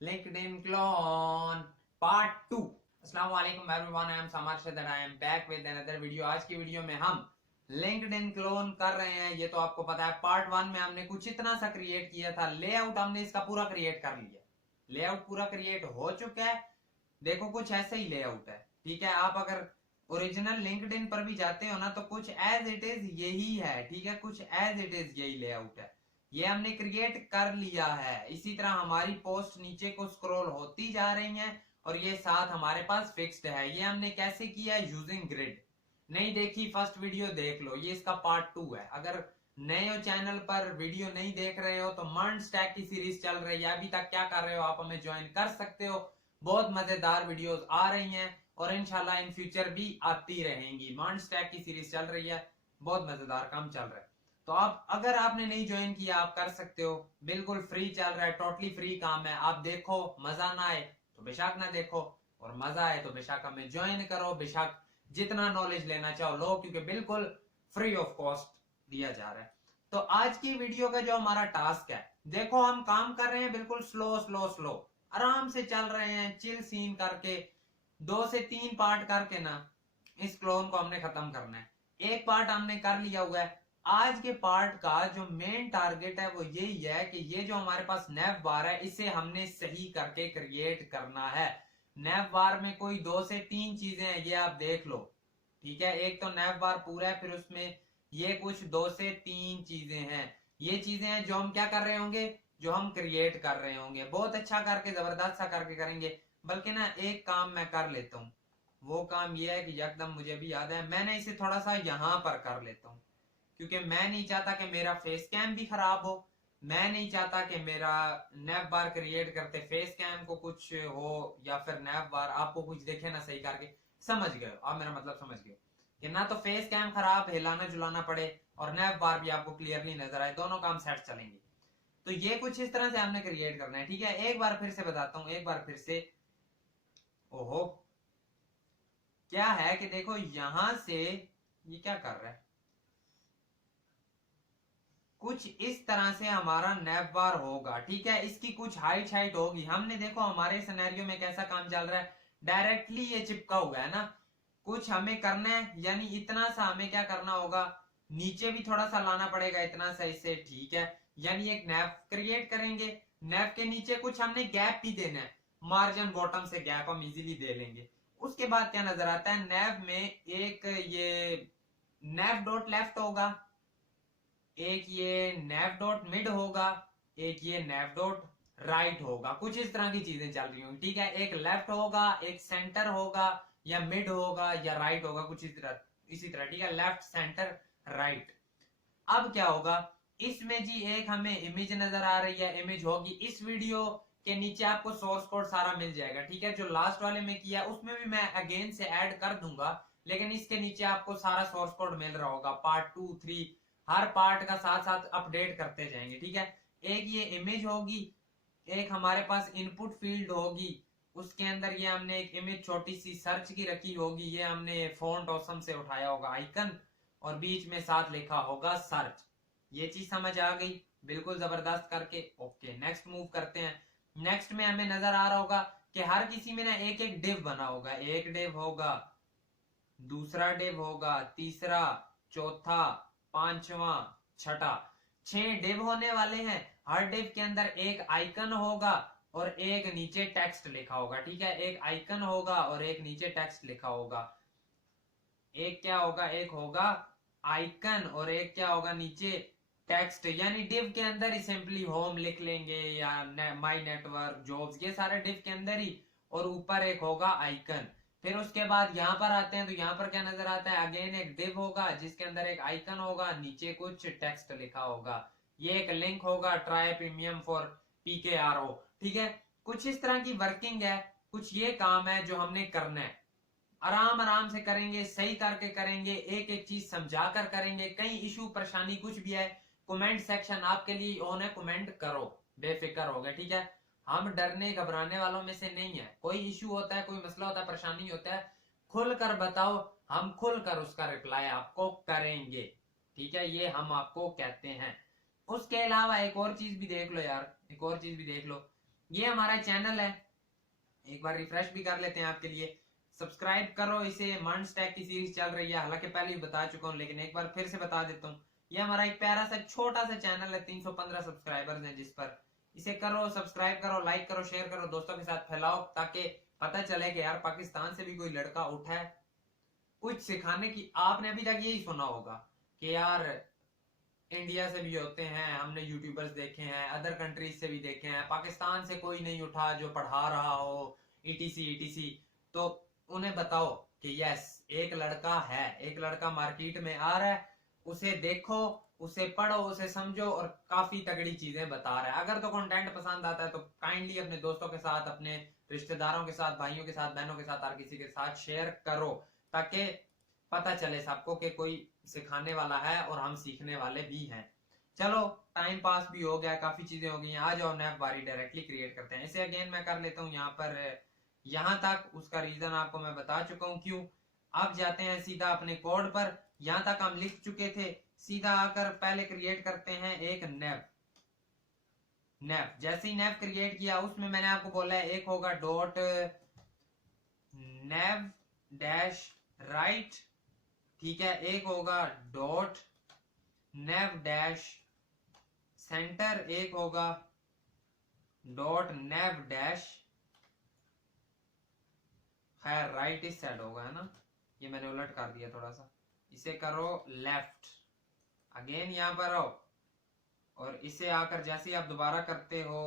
LinkedIn clone part 2। अस्सलाम वालेकुम everyone, I am Samar Shedar, I am back with another video. आज की वीडियो में हम LinkedIn क्लोन कर रहे हैं। ये तो आपको पता है, पार्ट 1 में हमने कुछ इतना सा क्रिएट किया था। लेआउट हमने इसका पूरा क्रिएट कर लिया, लेआउट पूरा क्रिएट हो चुका है। देखो कुछ ऐसे ही लेआउट है, ठीक है। आप अगर ओरिजिनल लिंक्डइन पर भी जाते हो ना तो कुछ एज इट इज यही है, ठीक है। कुछ एज इट इज यही लेआउट है, ये हमने क्रिएट कर लिया है। इसी तरह हमारी पोस्ट नीचे को स्क्रॉल होती जा रही है और ये साथ हमारे पास फिक्स्ड है। ये हमने कैसे किया, यूजिंग ग्रिड। नहीं देखी फर्स्ट वीडियो देख लो, ये इसका पार्ट 2 है। अगर नए हो चैनल पर, वीडियो नहीं देख रहे हो तो मर्न स्टैक की सीरीज चल रही है, अभी तक क्या कर रहे हो, आप हमें ज्वाइन कर सकते हो। बहुत मजेदार वीडियोस आ रही हैं और इंशाल्लाह इन फ्यूचर भी आती रहेंगी। मर्न स्टैक की सीरीज चल रही है, बहुत मजेदार काम चल रहा है। तो आप अगर आपने नहीं ज्वाइन किया आप कर सकते हो, बिल्कुल फ्री चल रहा है, टोटली फ्री काम है। आप देखो, मजा ना आए तो बेशक ना देखो, और मजा आए तो बेशक हमें ज्वाइन करो। बेशक जितना नॉलेज लेना चाहो लो, क्योंकि बिल्कुल फ्री ऑफ कॉस्ट दिया जा रहा है। तो आज की वीडियो का जो हमारा टास्क है, देखो हम काम कर रहे हैं बिल्कुल स्लो स्लो स्लो, आराम से चल रहे हैं, चिल सीन करके 2 से 3 पार्ट करके ना इस क्लोन को हमने खत्म करना है। एक पार्ट हमने कर लिया हुआ है। आज के पार्ट का जो मेन टारगेट है वो यही है कि ये जो हमारे पास नैव बार है इसे हमने सही करके क्रिएट करना है। नैव बार में कोई 2 से 3 चीजें हैं, ये आप देख लो, ठीक है। एक तो नैव बार पूरा है, फिर उसमें ये कुछ 2 से 3 चीजें हैं। ये चीजें हैं जो हम क्या कर रहे होंगे, जो हम क्रिएट कर रहे होंगे। बहुत अच्छा करके, जबरदस्त सा करके करेंगे। बल्कि ना एक काम मैं कर लेता हूँ, वो काम ये है कि एकदम मुझे भी याद है, मैंने इसे थोड़ा सा यहां पर कर लेता हूँ, क्योंकि मैं नहीं चाहता कि मेरा फेस कैम भी खराब हो। मैं नहीं चाहता कि मेरा नैप बार क्रिएट करते फेस कैम को कुछ हो, या फिर नैप बार आपको कुछ देखे ना सही करके। समझ गए आप मेरा मतलब, समझ गए कि ना तो फेस कैम खराब हिलाना जुलाना पड़े और नैप बार भी आपको क्लियरली नजर आए, दोनों काम सेट चलेंगे। तो ये कुछ इस तरह से हमने क्रिएट करना है, ठीक है। एक बार फिर से बताता हूँ, एक बार फिर से। ओहो, क्या है कि देखो यहां से ये क्या कर रहा है, कुछ इस तरह से हमारा नैप बार होगा, ठीक है। इसकी कुछ हाइट हाइट होगी। हमने देखो हमारे सिनेरियो में कैसा काम चल रहा है, डायरेक्टली ये चिपका हुआ है ना। कुछ हमें करना है, यानी इतना सा हमें क्या करना होगा, नीचे भी थोड़ा सा लाना पड़ेगा, इतना सा इससे, ठीक है। यानी एक नैप क्रिएट करेंगे, नैप के नीचे कुछ हमने गैप भी देना है, मार्जिन बॉटम से गैप हम इजीली दे लेंगे। उसके बाद क्या नजर आता है, नैप में एक ये नैप डॉट लेफ्ट होगा, एक ये नैप डॉट मिड होगा, एक ये नैप डॉट राइट होगा। कुछ इस तरह की चीजें चल रही होंगी, ठीक है। एक लेफ्ट होगा, एक सेंटर होगा, या मिड होगा, या राइट होगा, कुछ इसी तरह, ठीक है। Left centre right. अब क्या होगा, इसमें जी एक हमें इमेज नजर आ रही है, इमेज होगी इस वीडियो के नीचे, आपको सोर्स कोड सारा मिल जाएगा, ठीक है। जो लास्ट वाले में किया उसमें भी मैं अगेन से ऐड कर दूंगा, लेकिन इसके नीचे आपको सारा सोर्स कोड मिल रहा होगा। पार्ट 2, 3 हर पार्ट का साथ साथ अपडेट करते जाएंगे, ठीक है। एक ये इमेज होगी, एक हमारे पास इनपुट फील्ड होगी, उसके अंदर ये हमने एक इमेज छोटी सी सर्च की रखी होगी, ये हमने फॉन्ट ऑसम से उठाया होगा आइकन, और बीच में साथ लिखा होगा सर्च। ये चीज समझ आ गई, बिल्कुल जबरदस्त करके। ओके, नेक्स्ट मूव करते हैं। नेक्स्ट में हमें नजर आ रहा होगा कि हर किसी में ना एक एक डिव बना होगा, एक डिव होगा, दूसरा डिव होगा, तीसरा, चौथा, पांचवा, छठा। 6 डिव होने वाले हैं। हर डिव के अंदर एक आइकन होगा और एक नीचे टेक्स्ट लिखा होगा, ठीक है। एक आइकन होगा और एक नीचे टेक्स्ट लिखा होगा। एक क्या होगा, एक होगा आइकन और एक क्या होगा नीचे टेक्स्ट। यानी डिव के अंदर ही सिंपली होम लिख लेंगे, या माई नेटवर्क, जॉब्स, ये सारे डिव के अंदर ही, और ऊपर एक होगा आइकन। फिर उसके बाद यहां पर आते हैं तो यहां पर क्या नजर आता है, अगेन एक डिव होगा जिसके अंदर एक आइकन होगा, नीचे कुछ टेक्स्ट लिखा होगा। ये एक लिंक होगा, ट्राई प्रीमियम फॉर PKRO, ठीक है। कुछ इस तरह की वर्किंग है, कुछ ये काम है जो हमने करना है। आराम आराम से करेंगे, सही करके करेंगे, एक एक चीज समझा कर करेंगे। कहीं इशू परेशानी कुछ भी है, कमेंट सेक्शन आपके लिए ऑन है, कमेंट करो, बेफिक्र हो गए, ठीक है। हम डरने घबराने वालों में से नहीं है। कोई इशू होता है, कोई मसला होता है, परेशानी होता है, खुल कर बताओ, हम खुल कर उसका रिप्लाई आपको करेंगे, ठीक है। ये हम आपको कहते हैं। उसके अलावा एक और चीज भी देख लो यार, एक और चीज भी देख लो। ये हमारा चैनल है, एक बार रिफ्रेश भी कर लेते हैं आपके लिए। सब्सक्राइब करो इसे, मंड स्टैक की सीरीज चल रही है, हालांकि पहले ही बता चुका हूँ लेकिन एक बार फिर से बता देता हूँ। ये हमारा एक प्यारा सा छोटा सा चैनल है, 315 सब्सक्राइबर्स हैं जिस पर। इसे करो, सब्सक्राइब करो, लाइक करो, शेयर करो, दोस्तों के साथ फैलाओ, ताकि पता चले कि यार पाकिस्तान से भी कोई लड़का उठा है कुछ सिखाने की। आपने अभी तक यही सुना होगा कि यार इंडिया से भी होते हैं, हमने यूट्यूबर्स देखे हैं, अदर कंट्रीज से भी देखे हैं, पाकिस्तान से कोई नहीं उठा जो पढ़ा रहा हो, ईटीसी ईटीसी। तो उन्हें बताओ कि यस, एक लड़का है, एक लड़का मार्केट में आ रहा है, उसे देखो, उसे पढ़ो, उसे समझो, और काफी तगड़ी चीजें बता रहा है। अगर तो कंटेंट पसंद आता है तो काइंडली अपने दोस्तों के साथ, अपने रिश्तेदारों के साथ, भाइयों के साथ, बहनों के साथ, हर किसी के साथ शेयर करो, ताकि पता चले सबको कि कोई सिखाने वाला है और हम सीखने वाले भी हैं। चलो, टाइम पास भी हो गया, काफी चीजें हो गई हैं, आ जाओ नैप बारी डायरेक्टली क्रिएट करते हैं। इसे अगेन मैं कर लेता हूँ यहाँ पर, यहाँ तक उसका रीजन आपको मैं बता चुका हूँ क्यों। अब जाते हैं सीधा अपने कोड पर, यहाँ तक हम लिख चुके थे, सीधा आकर पहले क्रिएट करते हैं एक नैप। नैप जैसे ही नैप क्रिएट किया, उसमें मैंने आपको बोला है एक होगा डॉट नैव डैश राइट, ठीक है, एक होगा डॉट नैव डैश सेंटर, एक होगा डॉट नैव डैश, खैर राइट इस साइड होगा, है ना, ये मैंने उलट कर दिया थोड़ा सा। इसे करो लेफ्ट, अगेन यहां पर आओ, और इसे आकर जैसे आप दोबारा करते हो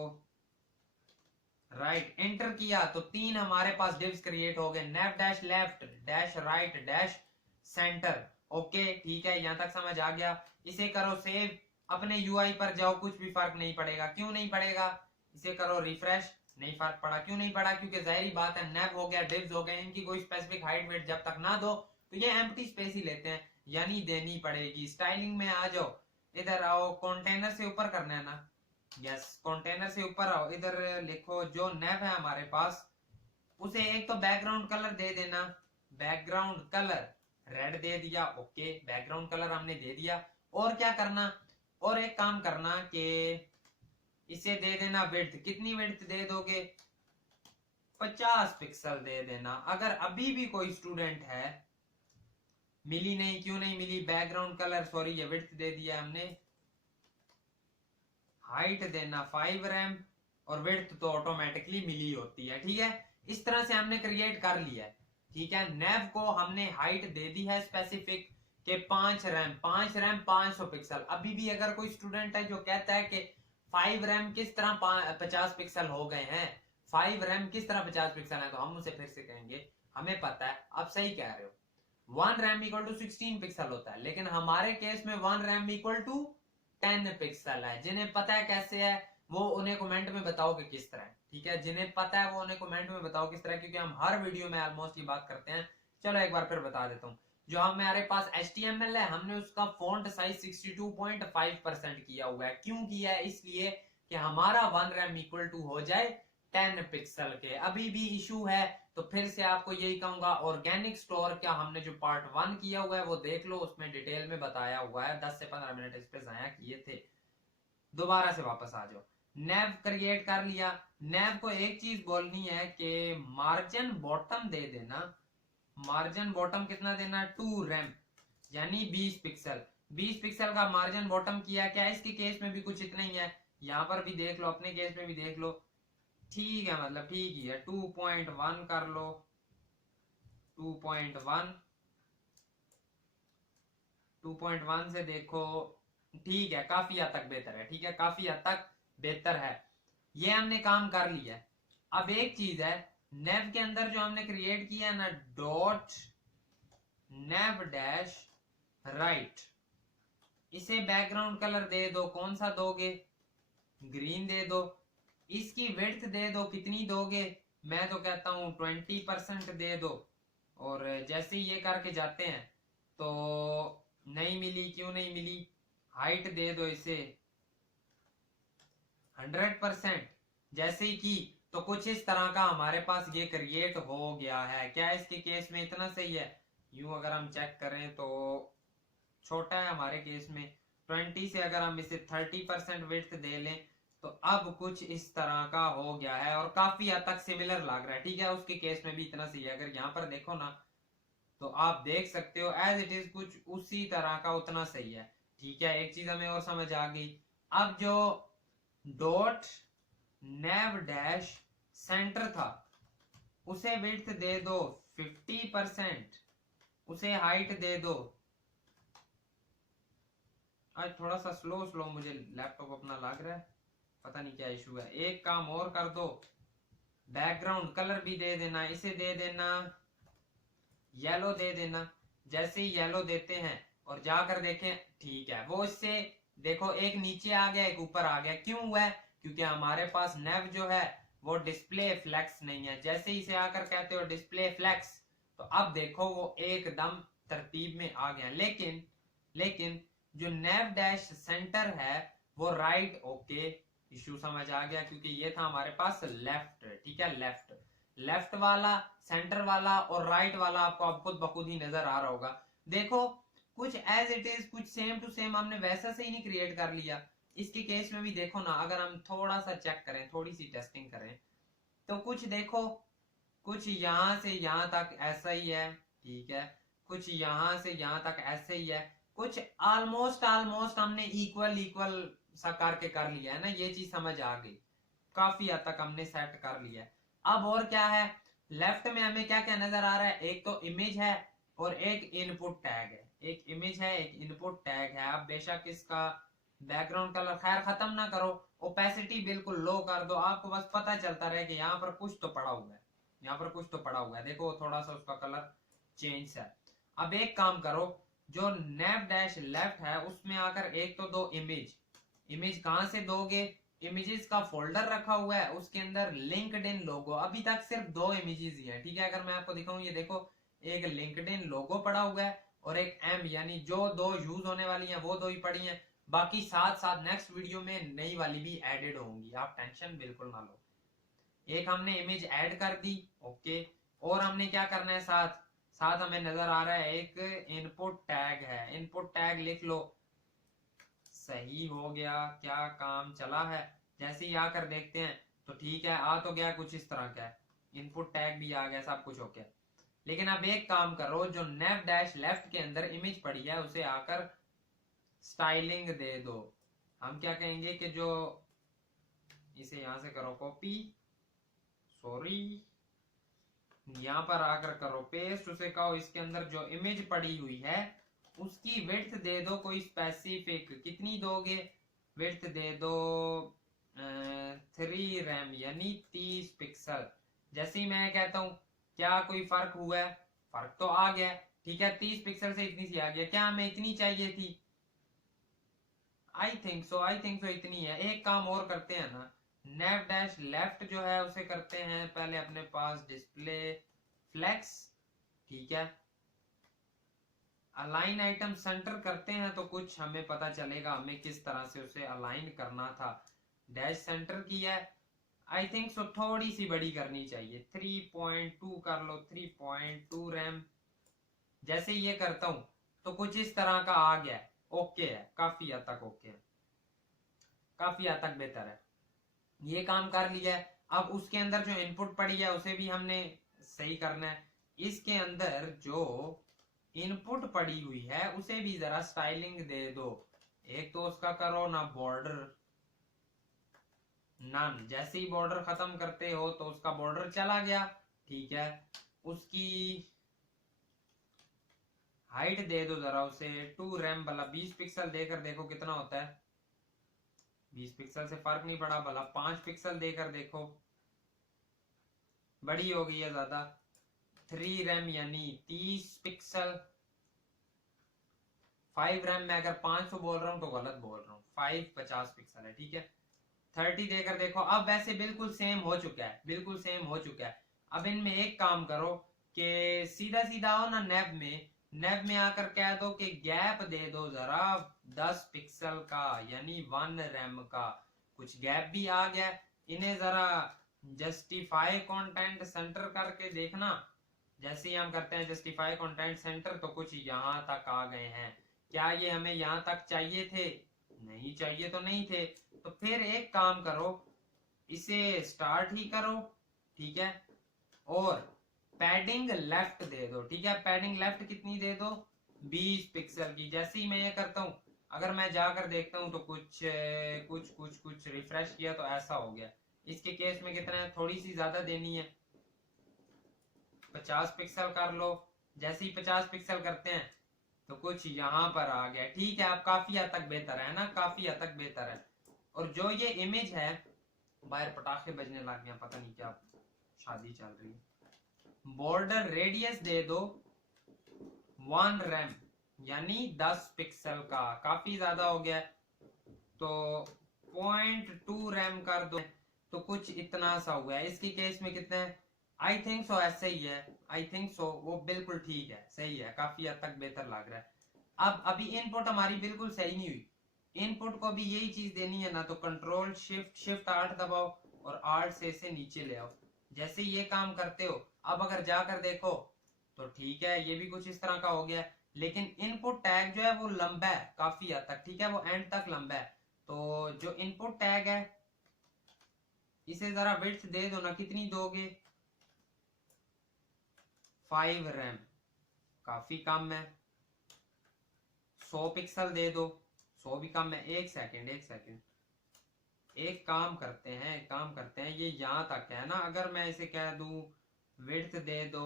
राइट, एंटर किया, तो तीन हमारे पास डिव्स क्रिएट हो गए, nav dash left dash right dash centre. Okay ठीक है, यहां तक समझ आ गया। इसे करो सेव, अपने यूआई पर जाओ, कुछ भी फर्क नहीं पड़ेगा। क्यों नहीं पड़ेगा? इसे करो रिफ्रेश, नहीं फर्क पड़ा। क्यों नहीं पड़ा? क्योंकि जाहिर बात है, नैव हो गया, डिव्स हो गए, इनकी कोई स्पेसिफिक हाइट वेट जब तक ना दो तो ये एम्प्टी स्पेस ही लेते हैं, यानी देनी पड़ेगी। स्टाइलिंग में आ जाओ, इधर आओ, कंटेनर से ऊपर करना है ना, यस, कंटेनर से ऊपर आओ, इधर लिखो जो नैव है हमारे पास, उसे एक तो बैकग्राउंड कलर दे देना, बैकग्राउंड कलर रेड दे दिया। ओके, बैकग्राउंड कलर हमने दे दिया। और क्या करना, और एक काम करना कि इसे दे देना विड्थ। कितनी विड्थ दे दोगे? 50 पिक्सल दे देना। अगर अभी भी कोई स्टूडेंट है, मिली नहीं, क्यों नहीं मिली? बैकग्राउंड कलर, सॉरी ये विड्थ दे दिया हमने, हाइट देना 5 रैम, और विड्थ तो ऑटोमेटिकली मिली होती है। ठीक है, इस तरह से हमने क्रिएट कर लिया है। ठीक है, नैव को हमने हाइट दे दी है स्पेसिफिक के 5 रैम, 5 रैम 500 पिक्सल। अभी भी अगर कोई स्टूडेंट है जो कहता है कि 5 रैम किस तरह 50 पिक्सल हो गए हैं, 5 रैम किस तरह 50 पिक्सल है, तो हम उसे फिर से कहेंगे हमें पता है, आप सही कह रहे हो, 1 रैम इक्वल टू 16 पिक्सल होता है, लेकिन हमारे केस में 1 रैम इक्वल टू 10 पिक्सल है। जिन्हें पता है कैसे है वो उन्हें कमेंट में बताओ कि किस तरह है। ठीक है, जिन्हें पता है वो उन्हें कमेंट में बताओ किस तरह, क्योंकि हम हर वीडियो में ऑलमोस्ट ये बात करते हैं। चलो एक बार फिर बता देता हूँ। जो हमारे पास HTML है, हमने उसका फॉन्ट साइज 62.5% किया हुआ है। क्यों किया है? इसलिए कि हमारा 1 रैम इक्वल टू हो जाए 10 पिक्सल के। अभी भी इशू है तो फिर से आपको यही कहूंगा, ऑर्गेनिक स्टोर का हमने जो पार्ट 1 किया हुआ है वो देख लो, उसमें डिटेल में बताया हुआ है, 10 से 15 मिनट इस पे जाया किए थे। दोबारा से वापस आ जाओ, नैव क्रिएट कर लिया। नैव को एक चीज बोलनी है कि मार्जिन बॉटम दे देना। मार्जिन बॉटम कितना देना? 2 रैम, यानी 20 पिक्सल। 20 पिक्सल का मार्जिन बॉटम किया। क्या इसके केस में भी कुछ इतना ही है? यहां पर भी देख लो, अपने केस में भी देख लो, ठीक है, मतलब ठीक ही है। 2.1 कर लो, 2.1, 2.1 से देखो, ठीक है, काफी हद तक बेहतर है। ठीक है, काफी हद तक बेहतर है। ये हमने काम कर लिया है। अब एक चीज है, नेव के अंदर जो हमने क्रिएट किया ना, डॉट नेव डैश राइट, इसे बैकग्राउंड कलर दे दो। कौन सा दोगे? ग्रीन दे दो। इसकी विड्थ दे दो, कितनी दोगे? मैं तो कहता हूं 20% दे दो। और जैसे ही ये करके जाते हैं तो नहीं मिली। क्यों नहीं मिली? हाइट दे दो इसे 100%। जैसे ही की तो कुछ इस तरह का हमारे पास ये क्रिएट हो गया है। क्या इसके केस में इतना सही है? यूं अगर हम चेक करें तो छोटा है हमारे केस में। 20 से अगर हम इसे 30% विड्थ दे लें तो अब कुछ इस तरह का हो गया है और काफी हद तक सिमिलर लग रहा है। ठीक है, उसके केस में भी इतना सही है। अगर यहाँ पर देखो ना तो आप देख सकते हो एज इट इज कुछ उसी तरह का उतना सही है। ठीक है, एक चीज हमें और समझ आ गई। अब जो डॉट नेव डैश सेंटर था उसे विड्थ दे दो 50%, उसे हाइट दे दो। आज थोड़ा सा स्लो स्लो मुझे लैपटॉप अपना लग रहा है, पता नहीं क्या इशू है। एक काम और कर दो, बैकग्राउंड कलर भी दे देना, इसे दे देना येलो दे देना। जैसे ही येलो देते हैं और जाकर देखें, ठीक है, वो इससे देखो एक नीचे आ गया एक ऊपर आ गया। क्यों हुआ है? क्योंकि हमारे पास नेव जो है वो डिस्प्ले फ्लेक्स नहीं है। जैसे ही इसे आकर कहते हो डिस्प्ले फ्लेक्स, तो अब देखो वो एकदम तरतीब में आ गया। लेकिन लेकिन जो नेव डैश सेंटर है वो राइट, ओके, इशू समझ आ गया, क्योंकि ये था हमारे पास लेफ्ट। ठीक है, लेफ्ट लेफ्ट वाला, सेंटर वाला और राइट वाला आपको अब खुद बखुद ही नजर आ रहा होगा। देखो कुछ एज इट इज, कुछ सेम टू सेम हमने वैसा से ही नहीं क्रिएट कर लिया। इसके केस में भी देखो ना, अगर हम थोड़ा सा चेक करें, थोड़ी सी टेस्टिंग करें, तो कुछ देखो, कुछ यहां से यहां तक ऐसा ही है। ठीक है, कुछ यहां से यहां तक ऐसे ही है, कुछ ऑलमोस्ट ऑलमोस्ट हमने इक्वल इक्वल सा करके कर लिया है ना। ये चीज समझ आ गई, काफी हद तक हमने सेट कर लिया है। अब और क्या है, लेफ्ट में हमें क्या क्या नजर आ रहा है, एक तो इमेज है और एक इनपुट टैग है। एक इमेज है, एक इनपुट टैग है। अब बेशक इसका बैकग्राउंड कलर खैर खत्म ना करो, ओपेसिटी बिल्कुल लो कर दो, आपको बस पता चलता रहे कि यहाँ पर कुछ तो पड़ा हुआ है, यहाँ पर कुछ तो पड़ा हुआ है। देखो थोड़ा सा उसका कलर चेंज है। अब एक काम करो, जो नेव डैश लेफ्ट है उसमें आकर एक तो दो इमेज। इमेज कहां से दोगे? इमेजेस का फोल्डर रखा हुआ है, उसके अंदर लिंक्डइन लोगो। अभी तक सिर्फ दो इमेजेस ही है। ठीक है, अगर मैं आपको दिखाऊं, ये देखो एक लिंक्डइन लोगो पड़ा हुआ है और एक एम, यानी जो दो यूज होने वाली हैं वो दो ही पड़ी हैं। बाकी साथ साथ नेक्स्ट वीडियो में नई वाली भी एडेड होंगी, आप टेंशन बिल्कुल ना लो। एक हमने इमेज ऐड कर दी, ओके। और हमने क्या करना है, साथ साथ हमें नजर आ रहा है एक इनपुट टैग है। इनपुट टैग लिख लो, सही हो गया, क्या काम चला है। जैसे ही आकर देखते हैं तो ठीक है, आ तो गया कुछ इस तरह का है, इनपुट टैग भी आ गया, सब कुछ ओके। लेकिन अब एक काम करो, जो नेव डैश लेफ्ट के अंदर इमेज पड़ी है उसे आकर स्टाइलिंग दे दो। हम क्या कहेंगे कि जो इसे यहां से करो कॉपी, सॉरी, यहां पर आकर करो पेस्ट, उसे कहो इसके अंदर जो इमेज पड़ी हुई है उसकी विड्थ दे दो कोई स्पेसिफिक। कितनी दोगे? विड्थ दे दो 3 रैम यानी 30 पिक्सल। जैसे ही मैं कहता हूं क्या कोई फर्क हुआ है? फर्क तो आ गया। ठीक है, 30 पिक्सल से इतनी सी आ गया। क्या हमें इतनी चाहिए थी? आई थिंक सो, आई थिंक सो इतनी है। एक काम और करते हैं ना, नेव डैश लेफ्ट जो है उसे करते हैं पहले अपने पास डिस्प्ले फ्लेक्स। ठीक है, अलाइन आइटम सेंटर करते हैं तो कुछ हमें पता चलेगा हमें किस तरह से उसे अलाइन करना था। डैश सेंटर की है, आई थिंक सो थोड़ी सी बड़ी करनी चाहिए, 3.2 कर लो, 3.2 रैम। जैसे ये करता हूं तो कुछ इस तरह का आ गया, ओके है, काफी हद तक ओके है, काफी हद तक बेहतर है। ये काम कर लिया है। अब उसके अंदर जो इनपुट पड़ी है उसे भी हमने सही करना है। इसके अंदर जो इनपुट पड़ी हुई है उसे भी जरा स्टाइलिंग दे दो। एक तो उसका करो ना बॉर्डर, नन। जैसे ही बॉर्डर खत्म करते हो तो उसका बॉर्डर चला गया। ठीक है, उसकी हाइट दे दो जरा उसे 2 रैम भला 20 पिक्सल देकर देखो कितना होता है। 20 पिक्सल से फर्क नहीं पड़ा, भला 5 पिक्सल देकर देखो, बड़ी हो गई है ज्यादा। 3 रैम यानी 30 पिक्सल। 5 रैम में अगर 500 बोल रहा हूं तो गलत बोल रहा हूँ, 5 50 पिक्सल है। ठीक है, 30 देकर देखो। अब वैसे बिल्कुल सेम हो चुका है, बिल्कुल सेम हो चुका है। अब इनमें एक काम करो कि सीधा सीधा आओ ना नेव में, नेव में आकर कह दो कि गैप दे दो जरा 10 पिक्सल का, यानी 1 रैम का। कुछ गैप भी आ गया, इन्हें जरा जस्टिफाई कंटेंट सेंटर करके देखना। जैसे ही हम करते हैं जस्टिफाई कंटेंट सेंटर तो कुछ यहां तक आ गए हैं। क्या ये हमें यहां तक चाहिए थे? नहीं चाहिए तो नहीं थे। तो फिर एक काम करो, इसे स्टार्ट ही करो, ठीक है, और पैडिंग लेफ्ट दे दो, ठीक है। पैडिंग लेफ्ट कितनी दे दो, 20 पिक्सल की। जैसे ही मैं ये करता हूँ, अगर मैं जाकर देखता हूँ तो कुछ रिफ्रेश किया तो ऐसा हो गया। इसके केस में कितना है, थोड़ी सी ज्यादा देनी है, 50 पिक्सल कर लो। जैसे ही 50 पिक्सल करते हैं तो कुछ यहाँ पर आ गया, ठीक है। अब काफी हद तक बेहतर है ना, काफी हद तक बेहतर है। और जो ये इमेज है, बाहर पटाखे बजने लग गए, पता नहीं क्या शादी चल रही है। बॉर्डर रेडियस दे दो 1 रैम, यानी 10 पिक्सल का, काफी ज्यादा हो गया। तो 0.2 रैम कर दो, तो कुछ इतना सा हुआ है। इसकी केस में कितना है, आई थिंक सो ऐसे ही है, आई थिंक सो वो बिल्कुल ठीक है, सही है, काफी हद तक बेहतर लग रहा है। अब अभी इनपुट हमारी बिल्कुल सही नहीं हुई, इनपुट को भी यही चीज देनी है ना, तो कंट्रोल शिफ्ट 8 दबाओ और 8 से इसे नीचे ले आओ। जैसे ये काम करते हो, अब अगर जाकर देखो तो ठीक है, ये भी कुछ इस तरह का हो गया। लेकिन इनपुट टैग जो है वो लंबा है काफी हद तक, ठीक है, वो एंड तक लंबा है। तो जो इनपुट टैग है, इसे जरा विड्थ दे दो ना, कितनी दोगे, 5 रैम, काफी कम है। 100 पिक्सल दे दो, 100 भी कम है। एक सेकंड, एक काम करते हैं, ये यहां तक है ना। अगर मैं इसे कह दूं विड्थ दे दो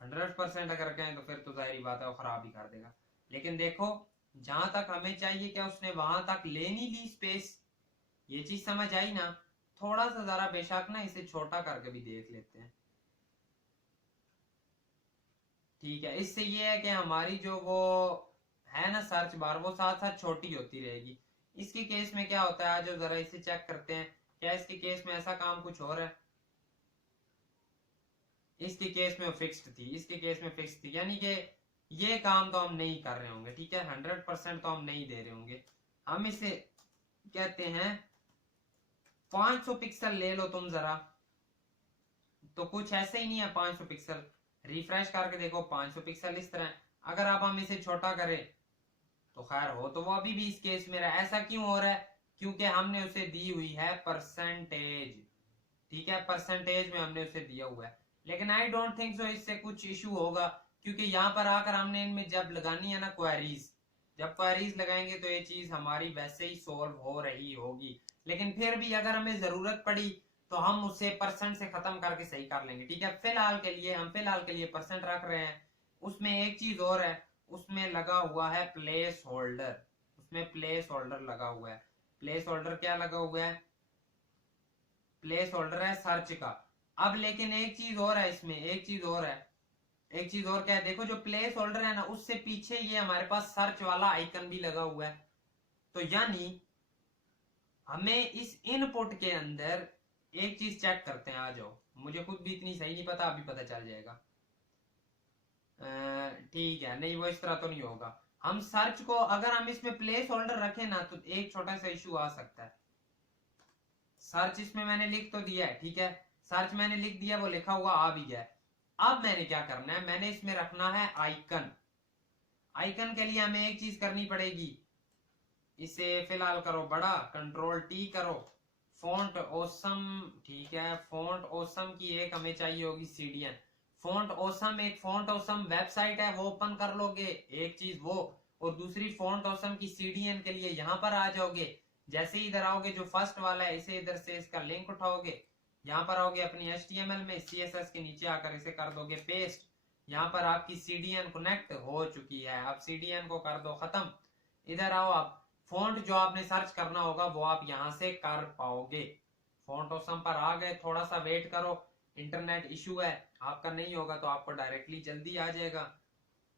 100% अगर कहें, तो फिर तो जाहिर बात है वो खराब ही कर देगा। लेकिन देखो, जहां तक हमें चाहिए, क्या उसने वहां तक ले नहीं ली स्पेस, ये चीज समझ आई ना। थोड़ा सा जरा बेशक ना इसे छोटा करके भी देख लेते हैं, ठीक है। इससे ये है कि हमारी जो वो है ना सर्च बार, वो साथ साथ छोटी होती रहेगी। इसके केस में क्या होता है, जो जरा इसे चेक करते हैं, क्या इसके केस में ऐसा काम कुछ और है। इसके केस में फिक्स्ड थी, इसके केस में फिक्स थी, यानी कि ये काम तो हम नहीं कर रहे होंगे, ठीक है, 100% तो हम नहीं दे रहे होंगे। हम इसे कहते हैं 500 पिक्सल ले लो तुम जरा, तो कुछ ऐसे ही नहीं है 500 पिक्सल। रिफ्रेश करके देखो 500 पिक्सल इस तरह। अगर आप हम इसे छोटा करें तो खैर हो, तो वो अभी भी इस केस में रहा। ऐसा क्यों हो रहा है, क्योंकि हमने उसे दी हुई है परसेंटेज, ठीक है, परसेंटेज में हमने उसे दिया हुआ है। लेकिन आई डोंट थिंक सो इससे कुछ इशू होगा, क्योंकि यहाँ पर आकर हमने इनमें जब लगानी है ना क्वेरीज, जब क्वेरीज लगाएंगे तो ये चीज हमारी वैसे ही सोल्व हो रही होगी। लेकिन फिर भी अगर हमें जरूरत पड़ी तो हम उसे परसेंट से खत्म करके सही कर लेंगे, ठीक है। फिलहाल के लिए परसेंट रख रहे हैं। उसमें एक चीज और है, उसमें लगा हुआ है प्लेस होल्डर, उसमें प्लेस होल्डर लगा हुआ है। प्लेस होल्डर क्या लगा हुआ है, प्लेस होल्डर है सर्च का। अब लेकिन एक चीज और है इसमें, एक चीज और क्या है, देखो जो प्लेस होल्डर है ना, उससे पीछे ये हमारे पास सर्च वाला आइकन भी लगा हुआ है। तो यानी हमें इस इनपुट के अंदर एक चीज चेक करते हैं, आ जाओ, मुझे खुद भी इतनी सही नहीं पता, अभी पता चल जाएगा। ठीक है, नहीं वो इस तरह तो नहीं होगा। हम सर्च को अगर हम इसमें प्लेस होल्डर रखें ना, तो एक छोटा सा इशू आ सकता है। सर्च इसमें मैंने लिख तो दिया है, ठीक है, सर्च मैंने लिख दिया, वो लिखा हुआ आ भी गया। अब मैंने क्या करना है, मैंने इसमें रखना है आइकन। आइकन के लिए हमें एक चीज करनी पड़ेगी, इसे फिलहाल करो बड़ा, कंट्रोल टी करो, फॉन्ट ओसम, ठीक है, फॉन्ट ओसम की एक हमें चाहिए होगी सीडीएन। फॉन्ट ओसम, एक फॉन्ट ओसम वेबसाइट है, वो ओपन कर लोगे, एक चीज वो। और दूसरी फॉन्ट ओसम की सीडीएन के लिए यहां पर आ जाओगे। जैसे ही इधर आओगे, जो फर्स्ट वाला है, इसे इधर से इसका लिंक उठाओगे, यहाँ पर आओगे अपनी HTML में, CSS के नीचे आकर इसे कर दोगे पेस्ट। यहाँ पर आपकी सीडीएन कनेक्ट हो चुकी है, अब सीडीएन को कर दो खत्म। इधर आओ, आप फॉन्ट जो आपने सर्च करना होगा वो आप यहां से कर पाओगे। फॉन्ट ओसम पर आ गए, थोड़ा सा वेट करो, इंटरनेट इशू है, आपका नहीं होगा तो आपको डायरेक्टली जल्दी आ जाएगा।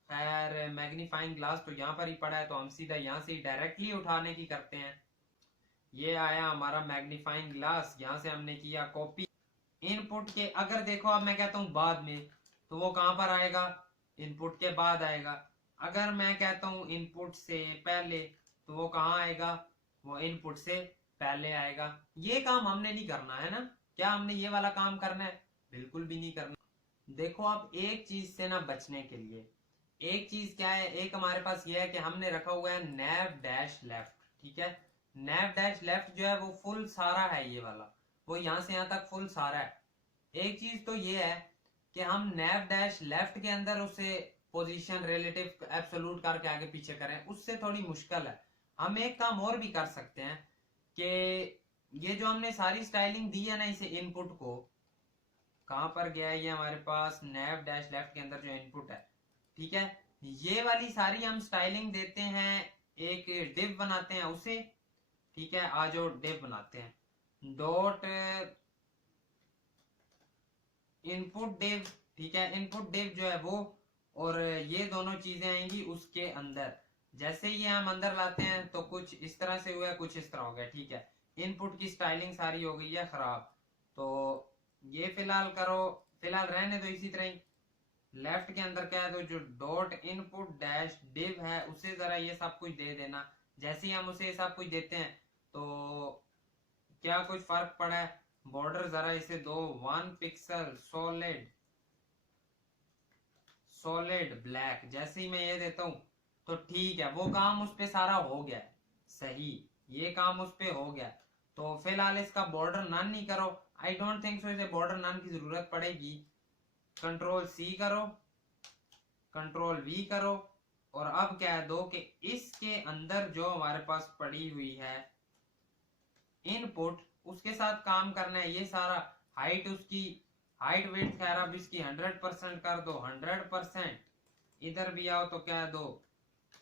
खैर मैग्नीफाइंग ग्लास तो यहाँ पर ही पड़ा है, तो हम सीधा यहाँ से डायरेक्टली उठाने की करते हैं। ये आया हमारा मैग्नीफाइंग ग्लास, यहाँ से हमने किया कॉपी इनपुट के। अगर देखो अब मैं कहता हूँ बाद में, तो वो कहां पर आएगा, इनपुट के बाद आएगा। अगर मैं कहता हूँ इनपुट से पहले, तो वो कहाँ आएगा, वो इनपुट से पहले आएगा। ये काम हमने नहीं करना है ना, क्या हमने ये वाला काम करना है, बिल्कुल भी नहीं करना। देखो आप एक चीज से ना बचने के लिए, एक चीज क्या है, एक हमारे पास ये है कि हमने रखा हुआ है नैव डैश लेफ्ट, ठीक है। नैव डैश लेफ्ट जो है वो फुल सारा है, ये वाला वो यहां से यहां तक फुल सारा है। एक चीज तो ये है कि हम नैव डैश लेफ्ट के अंदर उसे पोजीशन रिलेटिव एब्सोल्यूट करके आगे पीछे करें, उससे थोड़ी मुश्किल है। हम एक काम और भी कर सकते हैं कि ये जो हमने सारी स्टाइलिंग दी है ना, इसे इनपुट को कहां पर गया है, ये हमारे पास नैव डैश लेफ्ट के अंदर जो इनपुट है, ठीक है। ये वाली सारी हम स्टाइलिंग देते हैं, एक डिव बनाते हैं उसे, ठीक है। आज जो डिव बनाते हैं डॉट इनपुट डिव, ठीक है। इनपुट डिव जो है वो, और ये दोनों चीजें आएंगी उसके अंदर। जैसे ये हम अंदर लाते हैं तो कुछ इस तरह से हुआ है, कुछ इस तरह हो गया, ठीक है। इनपुट की स्टाइलिंग सारी हो गई है खराब, तो ये फिलहाल करो, फिलहाल रहने दो इसी तरह ही। लेफ्ट के अंदर क्या है, तो जो डॉट इनपुट डैश डिव है उसे जरा ये सब कुछ दे देना। जैसे ही हम उसे सब कुछ देते हैं तो क्या कुछ फर्क पड़ा है, बॉर्डर जरा इसे दो 1 पिक्सल सॉलिड, सॉलिड ब्लैक। जैसे ही मैं ये देता हूं तो ठीक है, वो काम उस पे सारा हो गया है, सही, ये काम उस पे हो गया। तो फिलहाल इसका बॉर्डर नन नहीं करो, आई डोंट थिंक सो इसे बॉर्डर नन की जरूरत पड़ेगी। कंट्रोल सी करो, कंट्रोल वी करो, और अब कह दो कि इसके अंदर जो हमारे पास पड़ी हुई है इनपुट, उसके साथ काम करना है। ये सारा हाइट उसकी, हाइट वेट खैर अब इसकी 100% कर दो, 100%। इधर भी आओ तो क्या दो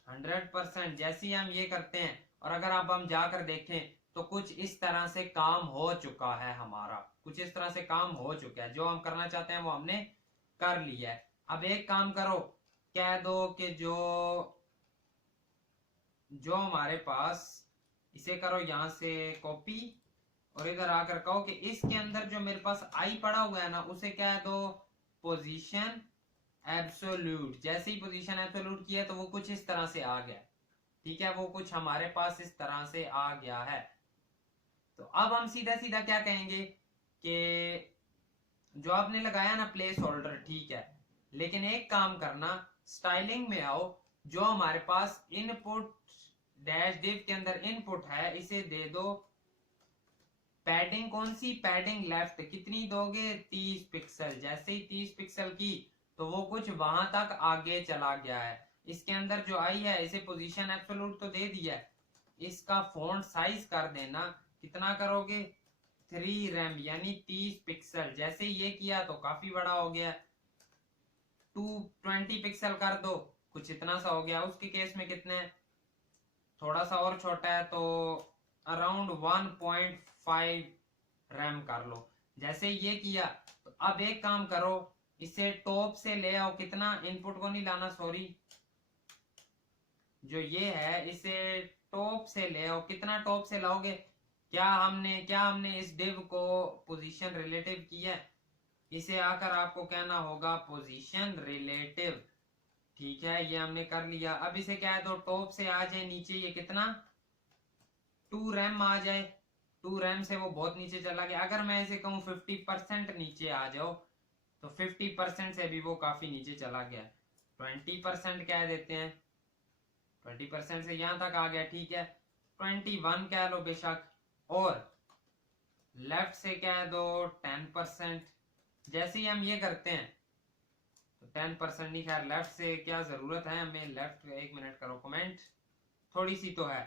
100%। जैसे ही हम ये करते हैं, और अगर अब हम जाकर देखें तो कुछ इस तरह से काम हो चुका है हमारा, कुछ इस तरह से काम हो चुका है। जो हम करना चाहते हैं वो हमने कर लिया है। अब एक काम करो, कह दो कि जो जो हमारे पास, इसे करो यहां से कॉपी, और इधर आकर कहो कि इसके अंदर जो मेरे पास आई पड़ा हुआ है ना, उसे क्या है दो पोजीशन एब्सोल्यूट। जैसे ही पोजीशन एब्सोल्यूट किया तो वो कुछ इस तरह से आ गया, ठीक है। वो कुछ हमारे पास इस तरह से आ गया है। तो अब हम सीधा सीधा क्या कहेंगे कि जो आपने लगाया ना प्लेस होल्डर, ठीक है, लेकिन एक काम करना, स्टाइलिंग में आओ, जो हमारे पास इनपुट डैश डिव के अंदर इनपुट है इसे दे दो पैडिंग। कौन सी पैडिंग, लेफ्ट। कितनी दोगे, 30 पिक्सल। जैसे ही 30 पिक्सल की तो वो कुछ वहां तक आगे चला गया है। इसके अंदर जो आई है इसे पोजीशन एब्सोल्यूट तो दे दिया है, इसका फॉन्ट साइज कर देना, कितना करोगे 3 रैम यानी 30 पिक्सल। जैसे ये किया तो काफी बड़ा हो गया, 220 पिक्सल कर दो, कुछ इतना सा हो गया। उसके केस में कितने, थोड़ा सा और छोटा है तो अराउंड 1.5 रैम कर लो। जैसे ये किया तो अब एक काम करो, इसे टॉप से ले आओ। कितना, इनपुट को नहीं लाना, सॉरी, जो ये है इसे टॉप से ले आओ। कितना टॉप से लाओगे, क्या हमने इस डिव को पोजीशन रिलेटिव किया है, इसे आकर आपको कहना होगा पोजीशन रिलेटिव, ठीक है। ये हमने कर लिया। अब इसे क्या है तो टॉप से आ जाए नीचे, ये कितना 2 रैम आ जाए। 2 रैम से वो बहुत नीचे चला गया। अगर मैं इसे कहूँ 50% नीचे आ जाओ तो 50% से भी वो काफी नीचे चला गया। 20% कह देते हैं, 20% से यहां तक आ गया, ठीक है। 21 कह लो बेशक, और लेफ्ट से कह दो 10%। जैसे ही हम ये करते हैं तो 10% नहीं, खैर लेफ्ट से क्या जरूरत है हमें, लेफ्ट, एक मिनट करो कमेंट, थोड़ी सी तो है।